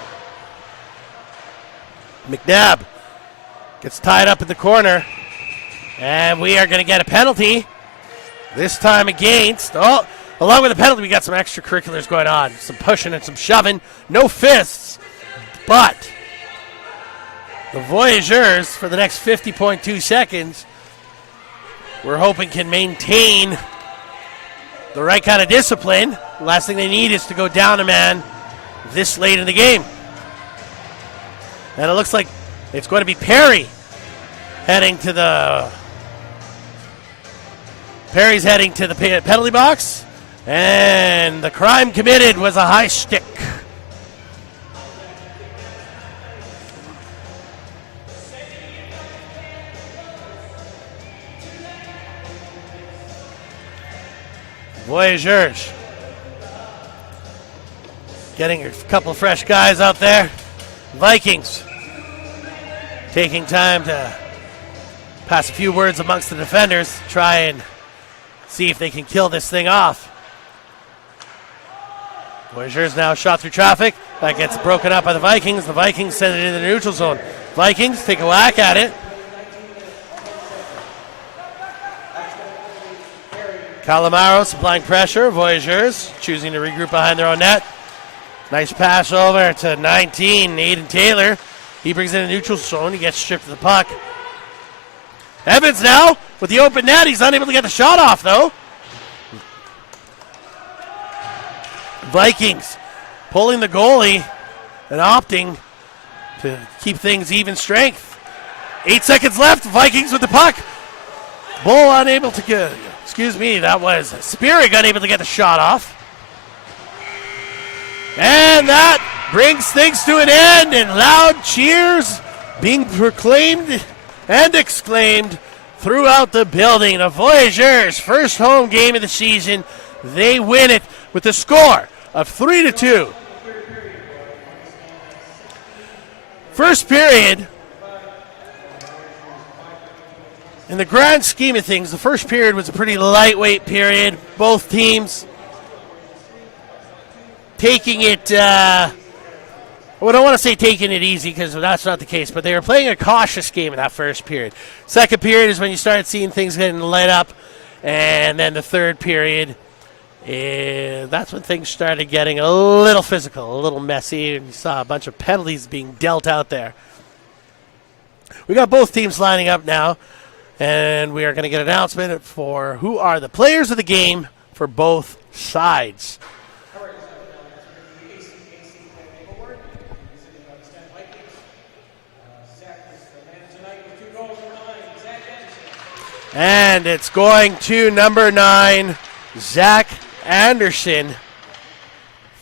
McNabb gets tied up in the corner. And we are going to get a penalty. This time against... Oh, Along with the penalty, we got some extracurriculars going on. Some pushing and some shoving. No fists. But the Voyageurs, for the next 50.2 seconds, we're hoping can maintain the right kind of discipline. The last thing they need is to go down a man this late in the game. And it looks like it's going to be Perry's heading to the penalty box. And the crime committed was a high stick. Voyageurs getting a couple of fresh guys out there. Vikings taking time to pass a few words amongst the defenders, try and see if they can kill this thing off. Voyageurs now shot through traffic. That gets broken up by the Vikings. The Vikings send it into the neutral zone. Vikings take a whack at it. Calamaro supplying pressure. Voyageurs choosing to regroup behind their own net. Nice pass over to 19, Aiden Taylor. He brings in a neutral zone. He gets stripped of the puck. Evans now with the open net. He's unable to get the shot off, though. Vikings pulling the goalie and opting to keep things even strength. 8 seconds left. Vikings with the puck. Bull unable to get... that was Spearig unable to get the shot off. And that brings things to an end, and loud cheers being proclaimed and exclaimed throughout the building. The Voyageurs' first home game of the season, they win it with a score of 3-2. First period, in the grand scheme of things, the first period was a pretty lightweight period. Both teams taking it, I don't want to say taking it easy because that's not the case, but they were playing a cautious game in that first period. Second period is when you started seeing things getting lit up, and then the third period, that's when things started getting a little physical, a little messy, and you saw a bunch of penalties being dealt out there. We got both teams lining up now. And we are going to get an announcement for who are the players of the game for both sides. And it's going to number 9, Zach Anderson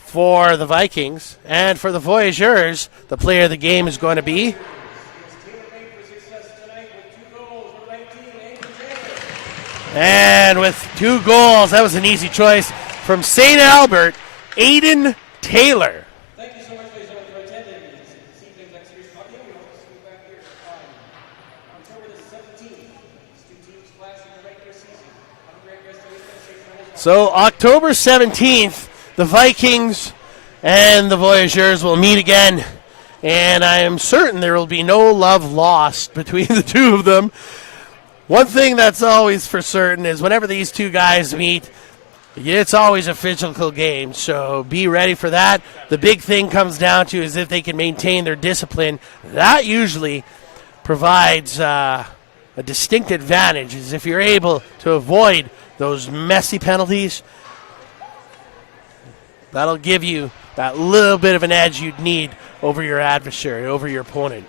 for the Vikings. And for the Voyageurs, the player of the game is going to be... And with 2 goals, that was an easy choice from St. Albert, Aiden Taylor. Thank you so much, ladies and gentlemen, for attending this evening's exhibition hockey. We hope to see you back here on October the 17th. These 2 teams clashing in the regular season. Have a great rest of the week. So October 17th, the Vikings and the Voyageurs will meet again. And I am certain there will be no love lost between the two of them. One thing that's always for certain is whenever these two guys meet, it's always a physical game, so be ready for that. The big thing comes down to is if they can maintain their discipline. That usually provides a distinct advantage, is if you're able to avoid those messy penalties. That'll give you that little bit of an edge you'd need over your adversary, over your opponent.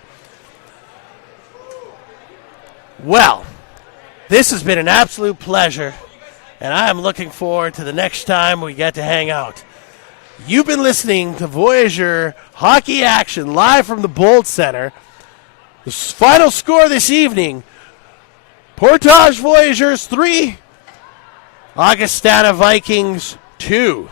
Well, this has been an absolute pleasure, and I am looking forward to the next time we get to hang out. You've been listening to Voyageur Hockey Action live from the Bold Center. The final score this evening, Portage Voyageurs 3, Augustana Vikings 2.